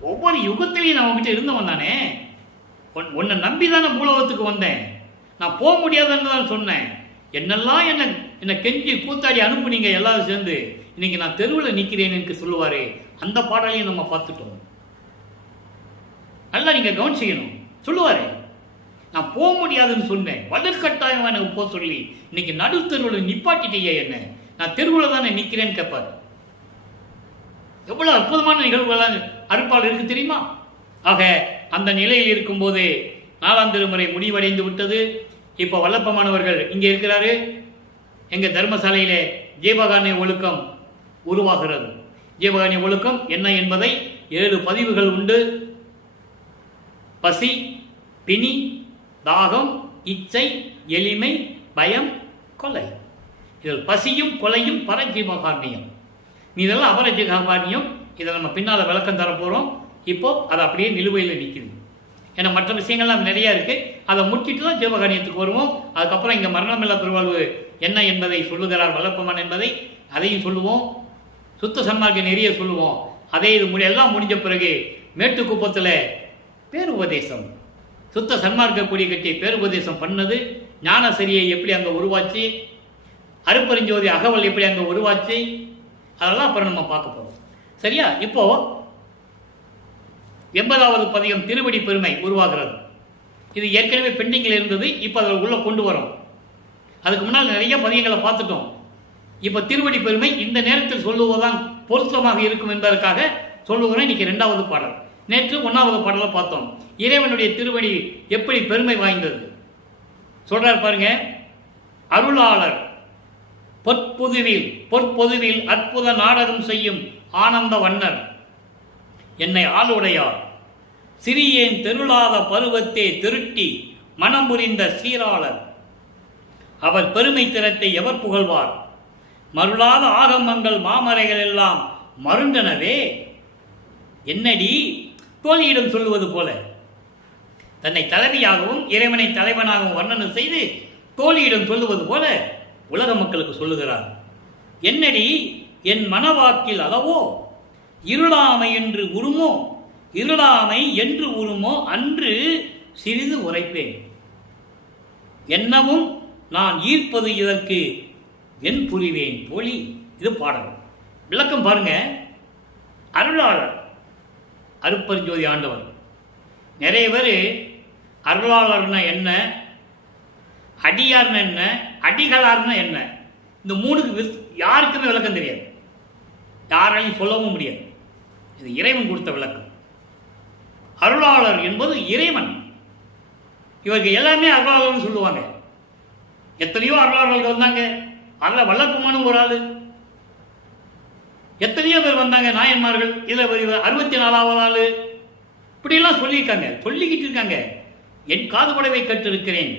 ஒவ்வொரு யுகத்திலையும் நான் உங்ககிட்ட இருந்தவன் தானே. உன்னை நம்பிதானே பூலோகத்துக்கு வந்தேன். நான் போக முடியாதுன்னு தான் சொன்னேன். என்னெல்லாம் என்னை கெஞ்சி கூத்தாடி அனுப்புனீங்க எல்லாரும் சேர்ந்து. இன்னைக்கு நான் தெருவில் நிற்கிறேன் எனக்கு சொல்லுவாரே, அந்த பாடலையும் நம்ம பார்த்துட்டோம். நல்லா நீங்க கவனிச்சுக்கணும். சொல்லுவாரு, நான் போக முடியாதுன்னு சொன்னேன், வலுக்கட்டாயம் எனக்கு போக சொல்லி இன்னைக்கு நடுத்தருவில் நிப்பாட்டிட்டீங்க என்ன, நான் தெருவில் தானே நிற்கிறேன்னு கேட்பாரு. எவ்வளவு அற்புதமான நிகழ்வுகள் அருப்பால் இருக்கு தெரியுமா? ஆக அந்த நிலையில் இருக்கும்போது 4ஆம் திருமுறை முடிவடைந்து விட்டது. இப்போ வல்லப்பமானவர்கள் இங்கே இருக்கிறாரு. எங்க தர்மசாலையிலே ஜீவகாருண்ய ஒழுக்கம் உருவாகிறது. ஜீவகாருண்ய ஒழுக்கம் என்ன என்பதை 7 பதிவுகள் உண்டு. பசி, பிணி, தாகம், இச்சை, எளிமை, பயம், கொலை. இதில் பசியும் கொலையும் பரஜீவகாருண்யம், இதெல்லாம் அபரஜீவகாருண்யம். இதை நம்ம பின்னால் விளக்கம் தரப்போகிறோம். இப்போ அது அப்படியே நிலுவையில் நிற்குது. ஏன்னா மற்ற விஷயங்கள்லாம் நிறையா இருக்குது. அதை முடிச்சுட்டு தான் ஜீவகாரியத்துக்கு வருவோம். அதுக்கப்புறம் இங்கே மரணமில்லா பெருவாழ்வு என்ன என்பதை சொல்லுகிறார் வல்லற்பமான் என்பதை அதையும் சொல்லுவோம். சுத்த சன்மார்க்க நெறிய சொல்லுவோம். அதே இது எல்லாம் முடிஞ்ச பிறகு மேட்டுக்குப்பத்தில் பேருபதேசம், சுத்த சன்மார்க்க கொடி கட்டி பேருபதேசம் பண்ணது, ஞானசரியை எப்படி அங்கே உருவாச்சு, அருப்பெருஞ்சோதி அகவல் எப்படி அங்கே உருவாச்சு, அதெல்லாம் அப்புறம் நம்ம பார்க்க போகிறோம். சரியா? இப்போ 80வது பதிகம் திருவடி பெருமை உருவாகிறது. இது ஏற்கனவே பெண்டிங்கில் இருந்தது. இப்போ அதில் உள்ள கொண்டு வரோம். அதுக்கு முன்னால் நிறைய பதிகங்களை பார்த்துட்டோம். இப்போ திருவடி பெருமை இந்த நேரத்தில் சொல்லுவதுதான் பொருத்தமாக இருக்கும் என்பதற்காக சொல்லுகிறேன். இன்னைக்கு 2வது பாடல். நேற்று 1வது பாடலை பார்த்தோம். இறைவனுடைய திருவடி எப்படி பெருமை வாய்ந்தது சொல்றார் பாருங்க. அருளாளர் பொற்பொதுவில் அற்புத நாடகம் செய்யும் ஆனந்த வண்ணர் என்னை ஆளுடையார், சிறியேன் தெருளாத பருவத்தே திருட்டி மனம் புரிந்த சீராளர், அவர் பெருமை திறத்தை எவர் புகழ்வார், மருளாத ஆகமங்கள் மாமரைகள் எல்லாம் மருண்டனவே. என்னடி தோழியிடம் சொல்லுவது போல தன்னை தலைவியாகவும் இறைவனை தலைவனாகவும் வர்ணனை செய்து தோழியிடம் சொல்லுவது போல உலக மக்களுக்கு சொல்லுகிறார். என்னடி என் மனவாக்கில் அளவோ இருளாமை என்று உருமோ அன்று சிறிது உரைப்பேன், என்னவும் நான் ஈர்ப்பது இதற்கு என் புரிவேன் தோழி. இது பாடல் விளக்கம் பாருங்க. அருளாளர் அருப்பெருஞ்சோதி ஆண்டவர். நிறைய பேர் அருளாளர்னா என்ன, அடியார்னா என்ன, அடிகளார்னா என்ன, இந்த 3க்கு யாருக்குமே விளக்கம் தெரியாது. யாராலையும் சொல்லவும் முடியாது. இது இறைவன் கொடுத்த விளக்கம். அருளாளர் என்பது இறைவன். இவருக்கு எல்லாமே அருளாளர்னு சொல்லுவாங்க. எத்தனையோ அருளாளர்கள் வந்தாங்க. அதில் வல்லற்பமானும் ஒரு ஆளு. எத்தனையோ பேர் வந்தாங்க நாயன்மார்கள். இதில் 64வது ஆளு. இப்படியெல்லாம் சொல்லிக்கிட்டு இருக்காங்க. என் காதுபடவை கற்றிருக்கிறேன்.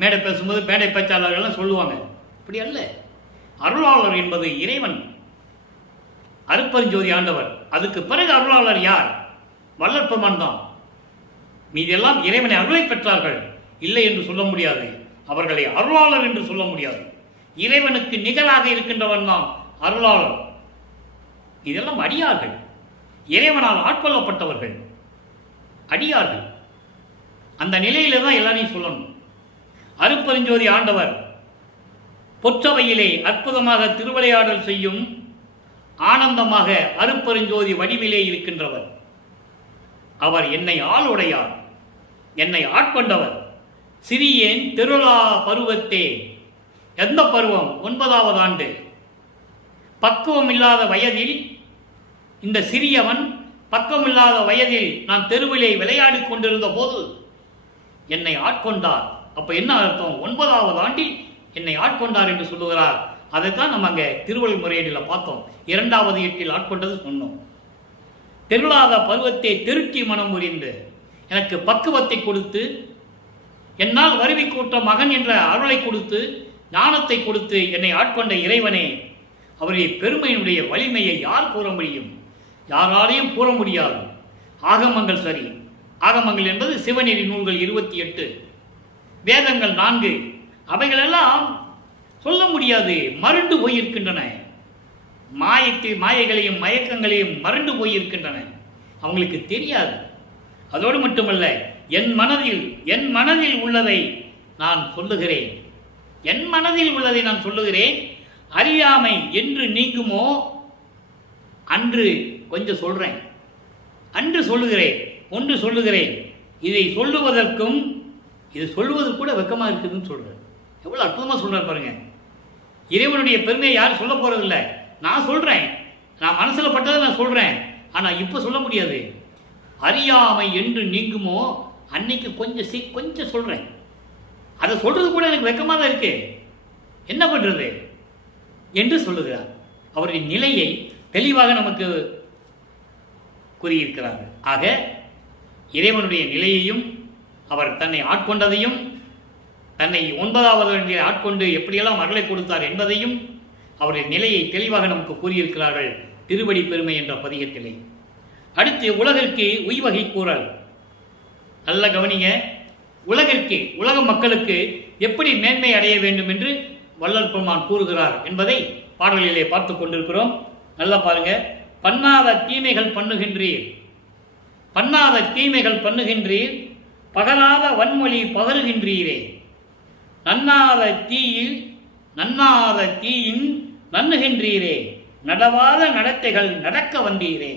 மேடை பேசும்போது மேடை பேச்சாளர்கள்லாம் சொல்லுவாங்க. இப்படி அல்ல. அருளாளர் என்பது இறைவன், அருப்பெருஞ்சோதி ஆண்டவர். அதுக்கு பிறகு அருளாளர் யார்? வல்லற்பமான் தான். மீதெல்லாம் இறைவனை அருளை பெற்றார்கள், இல்லை என்று சொல்ல முடியாது. அவர்களை அருளாளர் என்று சொல்ல முடியாது. இறைவனுக்கு நிகராக இருக்கின்றவன் தான் அருளாளர். இதெல்லாம் அடியார்கள், இறைவனால் ஆட்கொள்ளப்பட்டவர்கள், அடியார்கள். அந்த நிலையில தான் எல்லாரையும் சொல்லணும். அருப்பெருஞ்சோதி ஆண்டவர் பொற்றவையிலே அற்புதமாக திருவிளையாடல் செய்யும் ஆனந்தமாக அருப்பெருஞ்சோதி வடிவிலே இருக்கின்றவர். அவர் என்னை ஆளுடையார், என்னை ஆட்கொண்டவர். சிறியேன் தெருளா பருவத்தே. எந்த பருவம்? 9வது ஆண்டு. பக்குவம் இல்லாத வயதில் இந்த சிறியவன், பக்குவமில்லாத வயதில் நான் தெருவிலே விளையாடி கொண்டிருந்த போது என்னை ஆட்கொண்டார். அப்ப என்ன அர்த்தம்? 9வது ஆண்டில் என்னை ஆட்கொண்டார் என்று சொல்லுகிறார். அதைத்தான் நம்ம அங்கே திருவள்ளுவர் முறையீடில் பார்த்தோம். 2வது எட்டில் ஆட்கொண்டது சொன்னோம். தெருளாத பருவத்தை திருட்டி மனம் புரிந்து எனக்கு பக்குவத்தை கொடுத்து, என்னால் வருவி கூட்ட மகன் என்ற அருளை கொடுத்து, ஞானத்தை கொடுத்து என்னை ஆட்கொண்ட இறைவனே, அவருடைய பெருமையினுடைய வலிமையை யார் கூற முடியும்? யாராலையும் கூற முடியாது. ஆகமங்கள் சரி. ஆகமங்கள் என்பது சிவநெறி நூல்கள் 28, வேதங்கள் 4, அவைகளெல்லாம் சொல்ல முடியாது, மருண்டு போயிருக்கின்றன. மாயைகளையும் மயக்கங்களையும் மறந்து போயிருக்கின்றன. அவங்களுக்கு தெரியாது. அதோடு மட்டுமல்ல, என் மனதில் உள்ளதை நான் சொல்லுகிறேன். என் மனதில் உள்ளதை நான் சொல்லுகிறேன். அறியாமை என்று நீங்குமோ அன்று கொஞ்சம் சொல்றேன், அன்று சொல்லுகிறேன், ஒன்று சொல்லுகிறேன். இதை சொல்லுவதற்கும் இது சொல்லுவது கூட வெக்கமா இருக்குதுன்னு சொல்றேன். எவ்வளவு அற்புதமா சொல்றாரு பாருங்க. இறைவனுடைய பெருமையை யாரும் சொல்ல போறதில்லை. நான் சொல்றேன், நான் மனசுல பட்டதை நான் சொல்றேன். ஆனா இப்ப சொல்ல முடியாது. அறியாமை என்று நீங்குமோ அன்னைக்கு கொஞ்சம் சொல்றேன். அதை சொல்றது கூட எனக்கு வெக்கமா தான் இருக்கு. என்ன பண்றது என்று சொல்லுகிறார். அவருடைய நிலையை தெளிவாக நமக்கு கூறியிருக்கிறார்கள். ஆக இறைவனுடைய நிலையையும், அவர் தன்னை ஆட்கொண்டதையும், தன்னை 9வது ஆட்கொண்டு எப்படியெல்லாம் அருளை கொடுத்தார் என்பதையும், அவருடைய நிலையை தெளிவாக நமக்கு கூறியிருக்கிறார்கள் திருவடி பெருமை என்ற பதிகத்திலே. அடுத்து உலகிற்கு உய்வகை கூறல். நல்ல கவனிங்க. உலகிற்கு, உலக மக்களுக்கு எப்படி மேன்மை அடைய வேண்டும் என்று வள்ளல் பெருமான் கூறுகிறார் என்பதை பாடலிலே பார்த்து கொண்டிருக்கிறோம். நல்லா பாருங்க. பண்ணாத தீமைகள் பண்ணுகின்றீர், பண்ணாத தீமைகள் பண்ணுகின்றீர், பகராத வன்மொழி பகருகின்றீரே, நன்னாத தீயில் நன்னாத தீயின் நன்னுகின்றீரே, நடவாத நடத்தைகள் நடக்க வந்தீரே.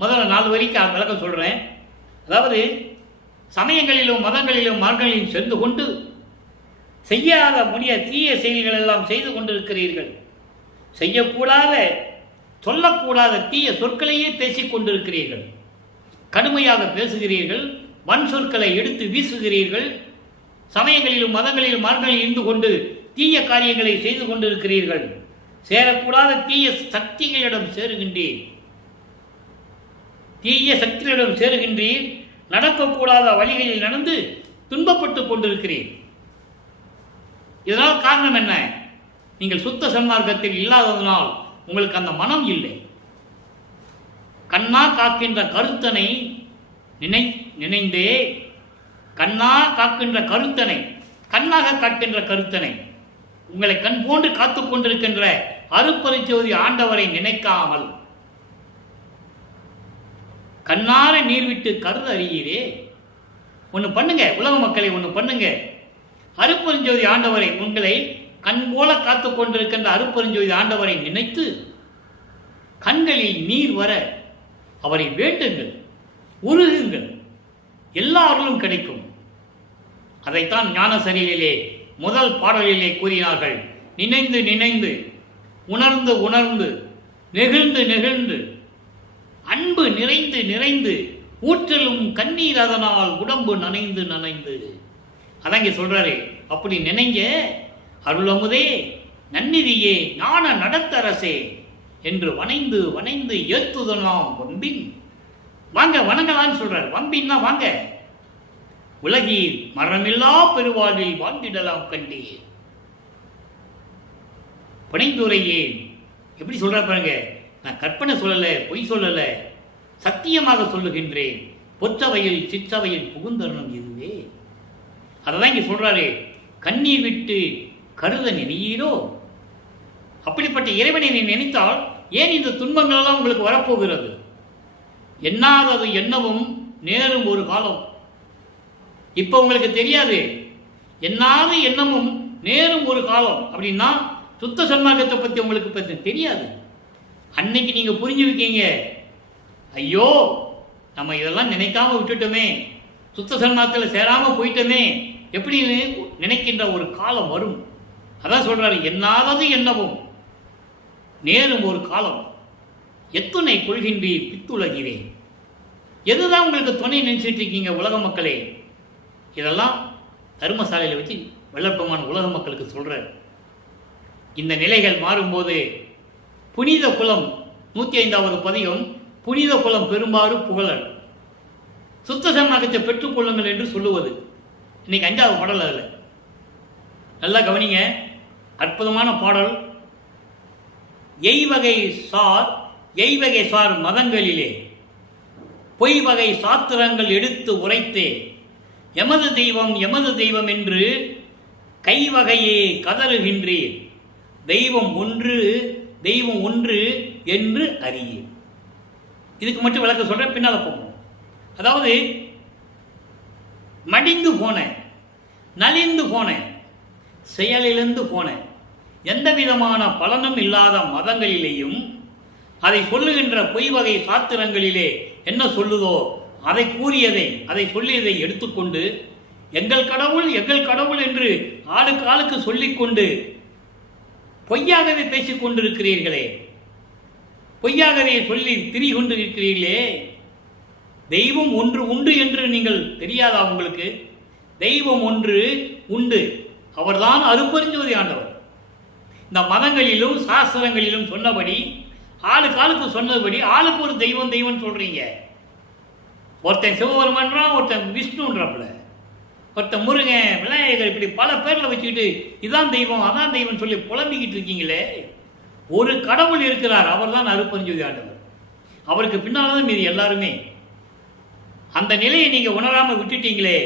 முதல்ல 4 வரிக்கு விளக்கம் சொல்கிறேன். அதாவது சமயங்களிலும் மதங்களிலும் மார்களிலும் சென்று கொண்டு செய்யாத முடிய தீய செயல்கள் எல்லாம் செய்து கொண்டிருக்கிறீர்கள். செய்யக்கூடாத சொல்லக்கூடாத தீய சொற்களையே பேசிக் கொண்டிருக்கிறீர்கள். கடுமையாக பேசுகிறீர்கள், வன் சொற்களை எடுத்து வீசுகிறீர்கள். சமயங்களிலும் மதங்களிலும் மார்களில் இருந்து கொண்டு தீய காரியங்களை செய்து கொண்டிருக்கிறீர்கள். சேரக்கூடாத தீய சக்திகளிடம் சேருகின்றீர், தீய சக்திகளிடம் சேருகின்றீர். நடக்கக்கூடாத வழிகளில் நடந்து துன்பப்பட்டு கொண்டிருக்கிறீர். இதனால் காரணம் என்ன? நீங்கள் சுத்த சன்மார்க்கத்தில் இல்லாததனால் உங்களுக்கு அந்த மனம் இல்லை. கண்ணா காக்கின்ற கருத்தனை நினைந்தே, கண்ணா காக்கின்ற கருத்தனை, கண்ணாக காக்கின்ற கருத்தனை, உங்களை கண் போன்று காத்து கொண்டிருக்கின்ற அருட்பெருஞ்சோதி ஆண்டவரை நினைக்காமல் கண்ணார நீர் விட்டு கருத அறியீரே. ஒன்று பண்ணுங்க, உலக மக்களை ஒன்று பண்ணுங்க. அருட்பெருஞ்சோதி ஆண்டவரை, உங்களை கண் போல காத்து கொண்டிருக்கின்ற அருட்பெருஞ்சோதி ஆண்டவரை நினைத்து கண்களில் நீர் வர அவரை வேண்டுங்கள், உருகுங்கள், எல்லா அருளும் கிடைக்கும். அதைத்தான் ஞானசரியிலே முதல் பாடலிலே கூறினார்கள். நினைந்து நினைந்து, உணர்ந்து உணர்ந்து, நெகிழ்ந்து நெகிழ்ந்து, அன்பு நிறைந்து நிறைந்து, ஊற்றலும் கண்ணீர் அதனால் உடம்பு நனைந்து நனைந்து. அதான் இங்கே சொல்றாரு. அப்படி நினைங்க அருளமுதே, நன்னிதியே, ஞான நடத்தரசே என்று வணைந்து வணைந்து ஏத்துதலாம் வம்பின். வாங்க வணங்கலான்னு சொல்றாரு. வம்பின்னா வாங்க, உலகீர் மரணமில்லா பெருவாழ்வில் வாழ்ந்திடலாம் கண்டீர். பனைந்துரையே எப்படி சொல்ற பாருங்க. நான் கற்பனை சொல்லலை, பொய் சொல்லலை, சத்தியமாக சொல்லுகின்றேன். பொற்றவையில் சிற்றவையில் புகுந்தருணம் இதுவே. அதான் இங்கே சொல்றாரு. கண்ணீர் விட்டு கருத நினையீரோ. அப்படிப்பட்ட இறைவனை நீ நினைத்தால் ஏன் இந்த துன்பங்கள் எல்லாம் உங்களுக்கு வரப்போகிறது? எண்ணாதது என்னவும் நேரும் ஒரு காலம். இப்போ உங்களுக்கு தெரியாது. எண்ணாத எண்ணமும் நேரும் ஒரு காலம் அப்படின்னா சுத்த சன்மார்க்கத்தை பற்றி உங்களுக்கு பற்றி தெரியாது. அன்னைக்கு நீங்க புரிஞ்சுருக்கீங்க, ஐயோ நம்ம இதெல்லாம் நினைக்காம விட்டுட்டோமே, சுத்த சன்மார்க்கத்தில் சேராம போயிட்டோமே எப்படின்னு நினைக்கின்ற ஒரு காலம் வரும். அதான் சொல்றாரு. எண்ணாதது என்னவும் நேரும் ஒரு காலம், எத்துணை கொள்கின்றீர் பித்துலகிறேன். எதுதான் உங்களுக்கு துணை நினைச்சிட்டு இருக்கீங்க உலக மக்களே? இதெல்லாம் தர்மசாலையில் வச்சு வல்லற்பமான உலக மக்களுக்கு சொல்றார். இந்த நிலைகள் மாறும்போது புனித குலம் 105வது பதிகம், புனித குலம் பெரும்பாறு புகழல், சுத்த சன்மார்க்கத்தை பெற்றுக்கொள்ளுங்கள் என்று சொல்லுவது. இன்னைக்கு 5வது பாடல். அதில் நல்லா கவனிங்க, அற்புதமான பாடல். எய்வகை சார் மதங்களிலே பொய் வகை சாத்திரங்கள் எடுத்து உரைத்தே, எமது தெய்வம் என்று கைவகையே கதறுகின்றீர். தெய்வம் ஒன்று என்று அறிய. இதுக்கு மட்டும் விளக்க சொல்றேன், பின்னால போகும். அதாவது மடிந்து போன, நலிந்து போன, செயலிழந்து போன, எந்த விதமான பலனும் இல்லாத மதங்களிலேயும் அதை சொல்லுகின்ற பொய் வகை சாத்திரங்களிலே என்ன சொல்லுதோ அதை கூறியதை, அதை சொல்லியதை எடுத்துக்கொண்டு எங்கள் கடவுள் என்று ஆளுக்கு சொல்லிக்கொண்டு பொய்யாகவே பேசிக் கொண்டிருக்கிறீர்களே, பொய்யாகவே சொல்லி திரி கொண்டிருக்கிறீர்களே. தெய்வம் ஒன்று உண்டு என்று நீங்கள் தெரியாதா உங்களுக்கு? தெய்வம் ஒன்று உண்டு, அவர்தான் அருட்பெருஞ்சோதி ஆண்டவர். இந்த மதங்களிலும் சாஸ்திரங்களிலும் சொன்னபடி, ஆளுக்கு சொன்னபடி ஆளுக்கு ஒரு தெய்வம் சொல்றீங்க. ஒருத்தன் சிவபெருமான்றான், ஒருத்தன் விஷ்ணுன்றாப்புல, ஒருத்தன் முருகன், விநாயகர், இப்படி பல பேர்ல வச்சுக்கிட்டு இதான் தெய்வம் அதான் தெய்வம் சொல்லி புலம்பிக்கிட்டு இருக்கீங்களே. ஒரு கடவுள் இருக்கிறார், அவர் தான் அருட்பெருஞ்சோதி ஆண்டவர். அவருக்கு பின்னால் தான் மீது எல்லாருமே. அந்த நிலையை நீங்கள் உணராமல் விட்டுட்டீங்களே.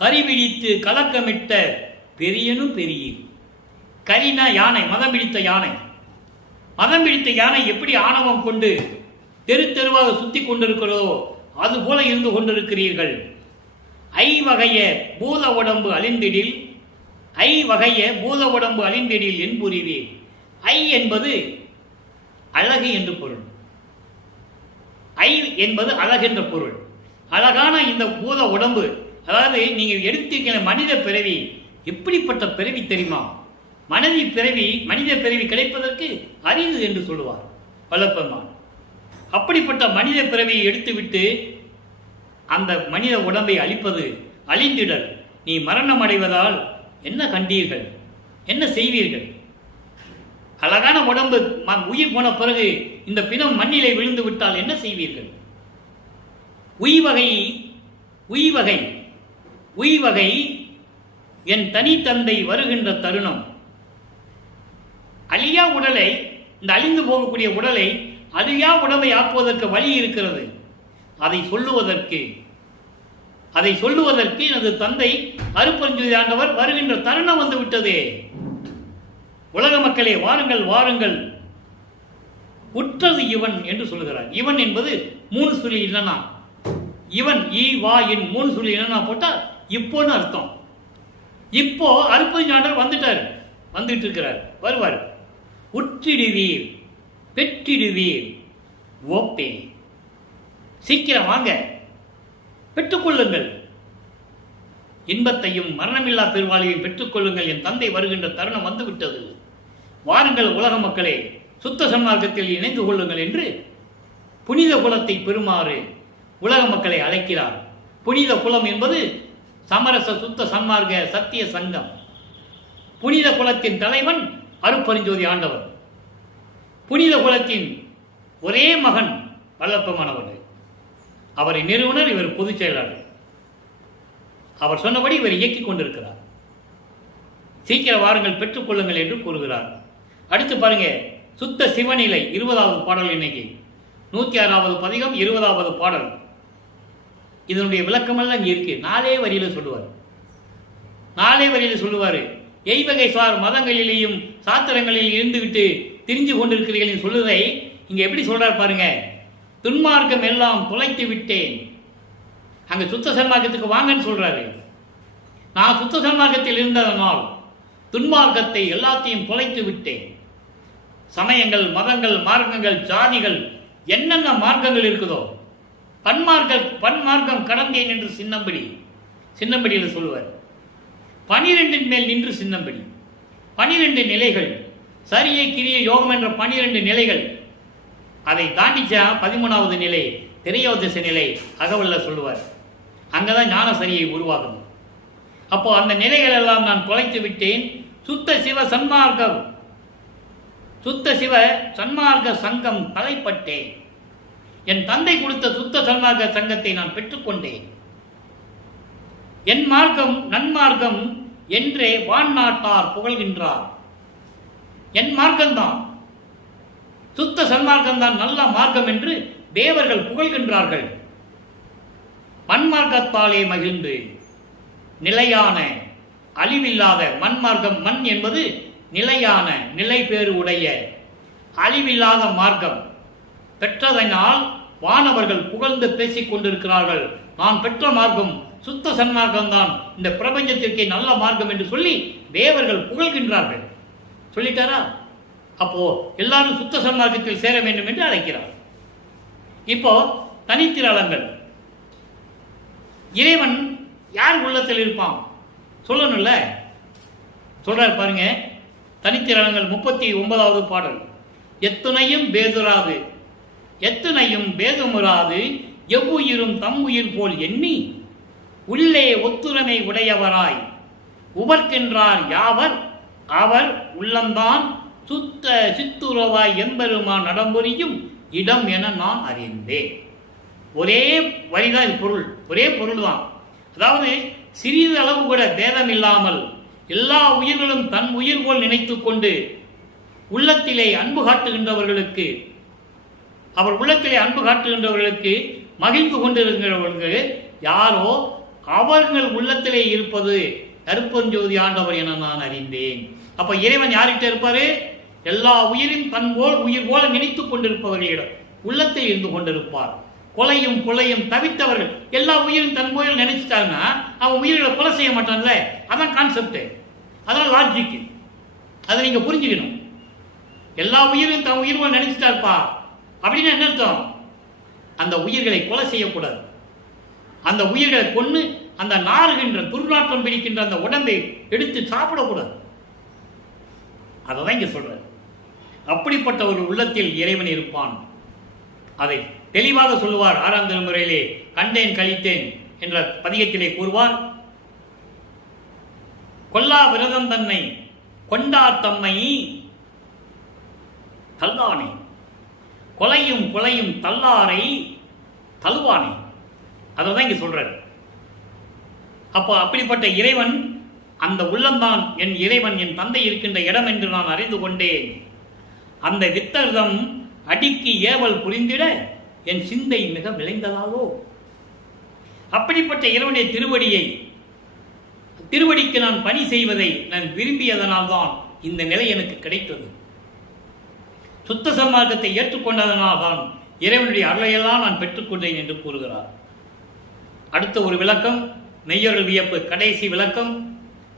கறி பிடித்து கலக்கமிட்ட பெரியனும் பெரிய. கரினா யானை, மதம் பிடித்த யானை. மதம் பிடித்த யானை எப்படி ஆணவம் கொண்டு தெரு தெருவாக சுத்தி கொண்டிருக்கிறதோ அதுபோல இருந்து கொண்டிருக்கிறீர்கள். ஐவகைய பூத உடம்பு அழிந்திடில், ஐவகைய பூத உடம்பு அழிந்திடில் என்புரிவே. ஐ என்பது அழகு என்று பொருள். ஐ என்பது அழகென்ற பொருள். அழகான இந்த பூத உடம்பு, அதாவது நீங்கள் எடுத்திருக்கிற மனித பிறவி எப்படிப்பட்ட பிறவி தெரியுமா? மனித பிறவி கிடைப்பதற்கு அரிது என்று சொல்லுவார் வல்லப்பெருமான். அப்படிப்பட்ட மனித பிறவியை எடுத்துவிட்டு அந்த மனித உடம்பை அழிப்பது அழிந்திடல். நீ மரணம் அடைவதால் என்ன கண்டீர்கள், என்ன செய்வீர்கள்? அழகான உடம்பு உயிர் போன பிறகு இந்த பிணம் மண்ணிலே விழுந்து விட்டால் என்ன செய்வீர்கள்? உய்வகை என் தனித்தந்தை வருகின்ற தருணம். அழியா உடலை, இந்த அழிந்து போகக்கூடிய உடலை அழியா உடம்பை ஆக்குவதற்கு வழி இருக்கிறது. அதை சொல்லுவதற்கு எனது தந்தை அருட்பெருஞ்ஜோதி ஆண்டவர் வருகின்ற தருணம் வந்து விட்டதே. உலக மக்களே, வாருங்கள் வாருங்கள். உற்றது இவன் என்று சொல்லுகிறார். இவன் என்பது 3 சொல்லி இல்லைனா, இவன் ஈ வா என் 3 சொல்லி இல்லைனா போட்டால் இப்போன்னு அர்த்தம். இப்போ அருட்பெருஞ்ஜோதி ஆண்டவர் வந்துட்டு இருக்கிறார், வருவார். உற்றிடுவீர், பெற்றிடுவீர், ஓப்பே. சீக்கிரம் வாங்க, பெற்றுக்கொள்ளுங்கள். இன்பத்தையும் மரணமில்லா பெருவாழ்வையும் பெற்றுக்கொள்ளுங்கள். என் தந்தை வருகின்ற தருணம் வந்துவிட்டது. வாருங்கள் உலக மக்களே, சுத்த சன்மார்க்கத்தில் இணைந்து கொள்ளுங்கள் என்று புனித குலத்தை பெறுமாறு உலக மக்களை அழைக்கிறார். புனித குலம் என்பது சமரச சுத்த சன்மார்க்க சத்திய சங்கம். புனித குலத்தின் தலைவன் அருட்பெருஞ்ஜோதி ஆண்டவர். புனித குலத்தின் ஒரே மகன் வல்லப்பெருமானவர். அவரை நிறுவனர், இவர் பொதுச் செயலாளர். அவர் சொன்னபடி இவர் இயக்கிக் கொண்டிருக்கிறார். சீக்கிரம் வாருங்கள், பெற்றுக்கொள்ளுங்கள் என்று கூறுகிறார். அடுத்து பாருங்க, சுத்த சிவநிலை 20வது பாடல். இன்னைக்கு 106வது பதிகம் 20வது பாடல். இதனுடைய விளக்கமெல்லாம் இங்கே இருக்கு. 4 வரியில சொல்லுவார். எய்வகை சார் மதங்களிலேயும் சாத்திரங்களில் இருந்துவிட்டு திரிஞ்சு கொண்டிருக்கிறீர்கள் சொல்லுவதை இங்க எப்படி சொல்றார் பாருங்க. துன்மார்க்கம் எல்லாம் தொலைத்து விட்டேன். அங்க சுத்த சன்மார்க்கத்துக்கு வாங்கன்னு சொல்றாரு. நான் சுத்த சன்மார்க்கத்தில் இருந்ததனால் துன்மார்க்கத்தை எல்லாத்தையும் தொலைத்து விட்டேன். சமயங்கள், மதங்கள், மார்க்கங்கள், ஜாதிகள், என்னென்ன மார்க்கங்கள் இருக்குதோ பன்மார்க்கம் கடந்தேன் என்று சின்னம்படியில் சொல்லுவார். 12 மேல் நின்று சின்னம்படி. 12 நிலைகள், சரியை கிரிய யோகம் என்ற 12 நிலைகள். அதை தாண்டிச்சா 13வது நிலை திரையோதச நிலை அகவல்ல சொல்லுவார். அங்கதான் ஞான சரியை உருவாகும். அப்போ அந்த நிலைகள் எல்லாம் நான் தொலைத்து விட்டேன். சுத்த சிவ சன்மார்க்க சங்கம் தலைப்பட்டேன். என் தந்தை கொடுத்த சுத்த சன்மார்க்க சங்கத்தை நான் பெற்றுக்கொண்டேன். என் மார்க்கம் நன்மார்க்கம் என்றே வான்நாட்டார் புகழ்கின்றார். என் மார்க்கம்தான், சுத்த சன்மார்க்கம்தான் நல்ல மார்க்கம் என்று தேவர்கள் புகழ்கின்றார்கள். மண்மார்க்கத்தாலே மகிழ்ந்து நிலையான அழிவில்லாத மண்மார்க்கம். மண் என்பது நிலையான நிலை பேறு உடைய அழிவில்லாத மார்க்கம் பெற்றதனால் வானவர்கள் புகழ்ந்து பேசிக் கொண்டிருக்கிறார்கள். நான் பெற்ற மார்க்கம் சுத்த சன்மார்க்கம்தான் இந்த பிரபஞ்சத்திற்கே நல்ல மார்க்கம் என்று சொல்லி தேவர்கள் புகழ்கின்றார்கள். சொல்லிட்டாரா? அப்போ எல்லாரும் சுத்த சன்மார்க்கத்தில் சேர வேண்டும் என்று அழைக்கிறார். இப்போ தனித்திரளங்கள். இறைவன் யார் உள்ளத்தில் இருப்பான் சொல்லணும்ல, சொல்றார் பாருங்க. தனித்திரளங்கள் 39வது பாடல். எத்துணையும் பேதுராது, எத்துணையும் பேதமுறாது, எவ்வுயிரும் தம் உயிர் போல் எண்ணி உள்ளே ஒத்துழைமை உடையவராய் உவர்க்கின்றார் யாவர் அவர் உள்ளம்தான் சுத்த சித்துறவாய் எம்பெருமான் நடம்புரியும் இடம் என நான் அறிந்தேன். ஒரே வரிதான் இது பொருள், ஒரே பொருள் தான். அதாவது சிறிது அளவு கூட பேதம் இல்லாமல் எல்லா உயிர்களும் தன் உயிர் போல் நினைத்து கொண்டு உள்ளத்திலே அன்பு காட்டுகின்றவர்களுக்கு அவர் உள்ளத்திலே அன்பு காட்டுகின்றவர்களுக்கு மகிழ்ந்து கொண்டிருக்கிறவர்களுக்கு யாரோ அவர்கள் உள்ளத்திலே இருப்பது அருட்பெருஞ்சோதி ஆண்டவர் என நான் அறிந்தேன். அப்ப இறைவன் யார்கிட்ட இருப்பாரு? எல்லா உயிரின் தன் போல் உயிர் போல நினைத்துக் கொண்டிருப்பவர்களிடம் உள்ளத்தில் இருந்து கொண்டிருப்பார். கொலையும் கொலையும் தவித்தவர்கள் எல்லா உயிரும் தன் போல் நினைச்சிட்டாங்கன்னா அவன் உயிர்களை கொலை செய்ய மாட்டான்ல. அதான் கான்செப்ட், அதான் லாஜிக். அதை நீங்க புரிஞ்சுக்கணும். எல்லா உயிரும் தன் உயிர் போல் நினைச்சிட்டாருப்பா அப்படின்னு என்ன அர்த்தம்? அந்த உயிர்களை கொலை செய்யக்கூடாது. அந்த உயிர்களை கொன்று அந்த நாறுகின்ற துர்நாற்றம் பிடிக்கின்ற அந்த உடம்பை எடுத்து சாப்பிடக்கூடாது. அதை தான் இங்க சொல்ற. அப்படிப்பட்ட ஒரு உள்ளத்தில் இறைவன் இருப்பான். அதை தெளிவாக சொல்லுவார். 6ஆம் திருமுறையிலே கண்டேன் கழித்தேன் என்ற பதிகத்திலே கூறுவார். கொல்லா விரதம் தன்னை கொண்டார் தம்மை தல்லானை, கொலையும் கொலையும் தல்லாரை தழுவானை. அதை தான் இங்க சொல்றார். அப்போ அப்படிப்பட்ட இறைவன், அந்த உள்ளம்தான் என் இறைவன், என் தந்தை இருக்கின்ற இடம் என்று நான் அறிந்து கொண்டேன். அந்த வித்தர்தம் அடிக்கு ஏவல் புரிந்திட என் சிந்தை மிக விளைந்ததாலோ. அப்படிப்பட்ட இறைவனுடைய திருவடிக்கு நான் பணி செய்வதை நான் விரும்பியதனால்தான் இந்த நிலை எனக்கு கிடைத்தது. சுத்த சன்மார்க்கத்தை ஏற்றுக்கொண்டதனால்தான் இறைவனுடைய அருளையெல்லாம் நான் பெற்றுக்கொண்டேன் என்று கூறுகிறார். அடுத்த ஒரு விளக்கம், மெய்யர்கள் வியப்பு, கடைசி விளக்கம்,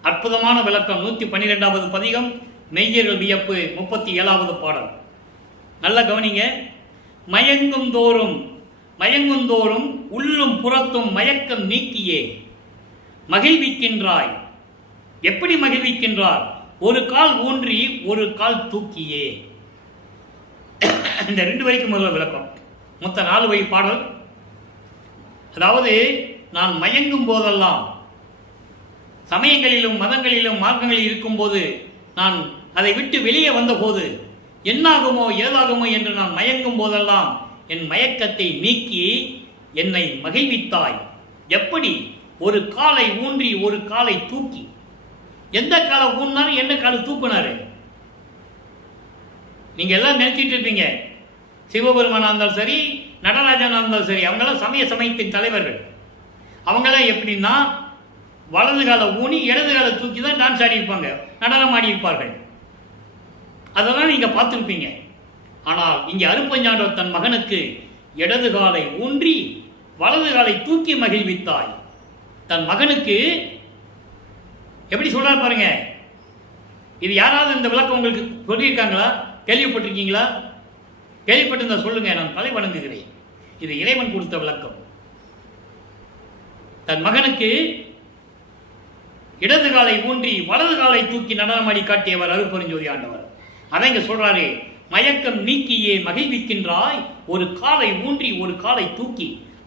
அற்புதமான விளக்கம். 112வது பதிகம், மெய்யர்கள் வியப்பு, 37வது பாடல். நல்ல கவனிங்க. மயங்கும் தோறும் உள்ளும் புறத்தும் மயக்கம் நீக்கியே மகிழ்விக்கின்றாய். எப்படி மகிழ்விக்கின்றார்? ஒரு கால் ஊன்றி ஒரு கால் தூக்கியே. இந்த 2 வரைக்கும் முதல்ல விளக்கம். மொத்த 4 வரி பாடல். அதாவது நான் மயங்கும் போதெல்லாம், சமயங்களிலும் மதங்களிலும் மார்க்கங்களில் இருக்கும்போது, நான் அதை விட்டு வெளியே வந்த போது என்னாகுமோ ஏதாகுமோ என்று நான் மயங்கும் போதெல்லாம் என் மயக்கத்தை நீக்கி என்னை மகிழ்வித்தாய். எப்படி? ஒரு காலை ஊன்றி ஒரு காலை தூக்கி. எந்த காலை ஊன்றாரு, என்ன காலை தூக்குனாரு? நீங்க எல்லாம் நினைச்சிட்டு இருப்பீங்க, சிவபெருமானா இருந்தாலும் சரி, நடராஜனா இருந்தாலும் சரி, அவங்களாம் சமயத்தின் தலைவர்கள். அவங்களாம் எப்படின்னா வலது காலை ஊனி இடது காலை தூக்கி தான் டான்ஸ் ஆடி இருப்பாங்க, நடனம் ஆடி இருப்பார்கள். அதெல்லாம் நீங்க பார்த்துருப்பீங்க. ஆனால் இங்கே அருட்பெருஞ்சாண்டவர் தன் மகனுக்கு இடது காலை ஊன்றி வலது காலை தூக்கி மகிழ்வித்தாய். தன் மகனுக்கு எப்படி சொல்றாரு பாருங்க. இது யாராவது இந்த விளக்கம் உங்களுக்கு சொல்லியிருக்காங்களா? கேள்விப்பட்டிருக்கீங்களா? கேள்விப்பட்டிருந்தா சொல்லுங்க, நான் தலை வணங்குகிறேன். இது இறைவன் கொடுத்த விளக்கம். தன் மகனுக்கு இடது காலை ஊன்றி வலது காலை தூக்கி நடனமாடி காட்டியவர் அருட்பெருஞ்சோதி ஆண்டவர். அதை இங்க சொல்றாரு. மயக்கம் நீக்கியே மகிழ்விக்கின்றாய், ஒரு காலை ஊன்றி ஒரு காலை தூக்கி.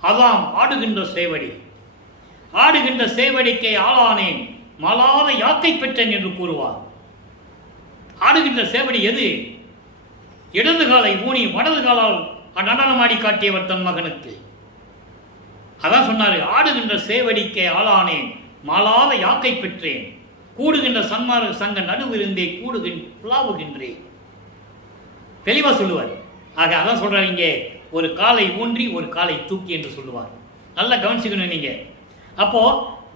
அதாம் ஆடுகின்ற சேவடி. ஆடுகின்ற சேவடிக்கை ஆளானேன், மாளாத யாக்கை பெற்றேன் என்று கூறுவார். ஆடுகின்ற சேவடி எது? இடது காலை ஊனி வலது காலால் நடனமாடி காட்டியவர் தன் மகனுக்கு. அதான் சொன்னாரு, ஆடுகின்ற சேவடிக்கை ஆளானேன், மாளாத யாக்கை பெற்றேன், கூடுகின்ற சன்மார்க்க சங்க நடுவிருந்தே புலாவுகின்றேன். தெளிவா சொல்லுவார். ஆக அதான் சொல்றாரு இங்கே, ஒரு காலை ஊன்றி ஒரு காலை தூக்கி என்று சொல்லுவார். நல்லா கவனிச்சுக்கணும் நீங்க. அப்போ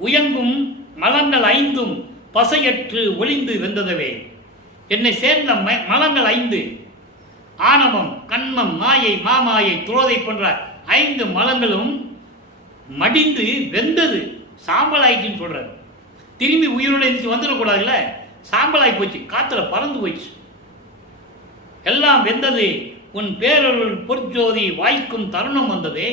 உயங்கும் மலங்கள் 5 பசையற்று ஒளிந்து வெந்ததவே. என்னை சேர்ந்த மலங்கள் 5, ஆணவம், கண்மம், மாயை, மாமாயை, துரோதை போன்ற 5 மலங்களும் மடிந்து வெந்தது, சாம்பல் ஆயிடுச்சுன்னு சொல்றாரு. திரும்பி உயிரோட இருந்துச்சு வந்துடக்கூடாதுல்ல, சாம்பலாய் போச்சு, காத்துல பறந்து போயிடுச்சு, எல்லாம் வெந்தது. உன் பேரருள் பொற்ஜோதி வாய்க்கும் தருணம் வந்ததே.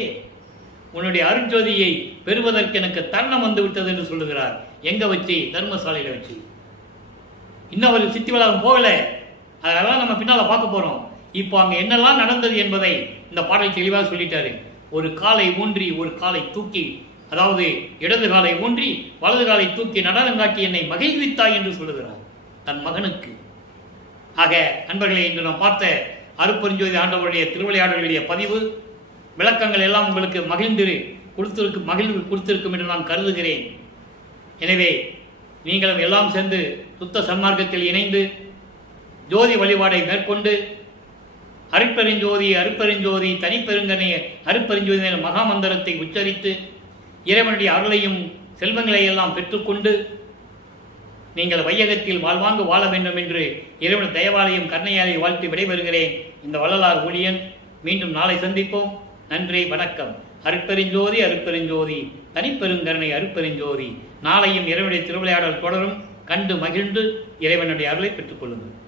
உன்னுடைய அருட்ஜோதியை பெறுவதற்கு எனக்கு தருணம் வந்து விட்டது என்று சொல்லுகிறார். எங்க வச்சு? தர்மசாலையில வச்சு. இன்னும் ஒரு சித்தி வளாகம் போகல, அதெல்லாம் நம்ம பின்னால பார்க்க போறோம். இப்போ அங்க என்னெல்லாம் நடந்தது என்பதை இந்த பாடல் தெளிவாக சொல்லிட்டாரு. ஒரு காலை ஊன்றி ஒரு காலை தூக்கி, அதாவது இடது காலை ஊன்றி வலது காலை தூக்கி நடனம் காட்டி என்னை மகிழ்வித்தாய் என்று சொல்லுகிறார் தன் மகனுக்கு. ஆக நண்பர்களே, இன்று நாம் பார்த்த அருட்பெருஞ்சோதி ஆண்டவருடைய திருவிளையாடலுடைய பதிவு விளக்கங்கள் எல்லாம் உங்களுக்கு மகிழ்வு கொடுத்திருக்கும் என்று நான் கருதுகிறேன். எனவே நீங்களும் எல்லாம் சேர்ந்து சுத்த சன்மார்க்கத்தில் இணைந்து ஜோதி வழிபாடை மேற்கொண்டு அருட்பெருஞ்சோதி அருட்பெருஞ்சோதி தனிப்பெருங்கனை அருட்பெருஞ்சோதி என்ற மகாமந்திரத்தை உச்சரித்து இறைவனுடைய அருளையும் செல்வங்களை எல்லாம் பெற்றுக்கொண்டு நீங்கள் வையகத்தில் வாழ்வாங்கு வாழ வேண்டும் என்று இறைவன் தயவாலயம் கருணையாலை வாழ்த்து விடைபெறுகிறேன். இந்த வள்ளலார் ஊழியன். மீண்டும் நாளை சந்திப்போம். நன்றி, வணக்கம். அருட்பெருஞ்சோதி அருட்பெருஞ்சோதி தனிப்பெருங்கருணை அருட்பெருஞ்சோதி. நாளையும் இறைவனுடைய திருவிளையாடல் தொடரும். கண்டு மகிழ்ந்து இறைவனுடைய அருளை பெற்றுக் கொள்ளுங்கள்.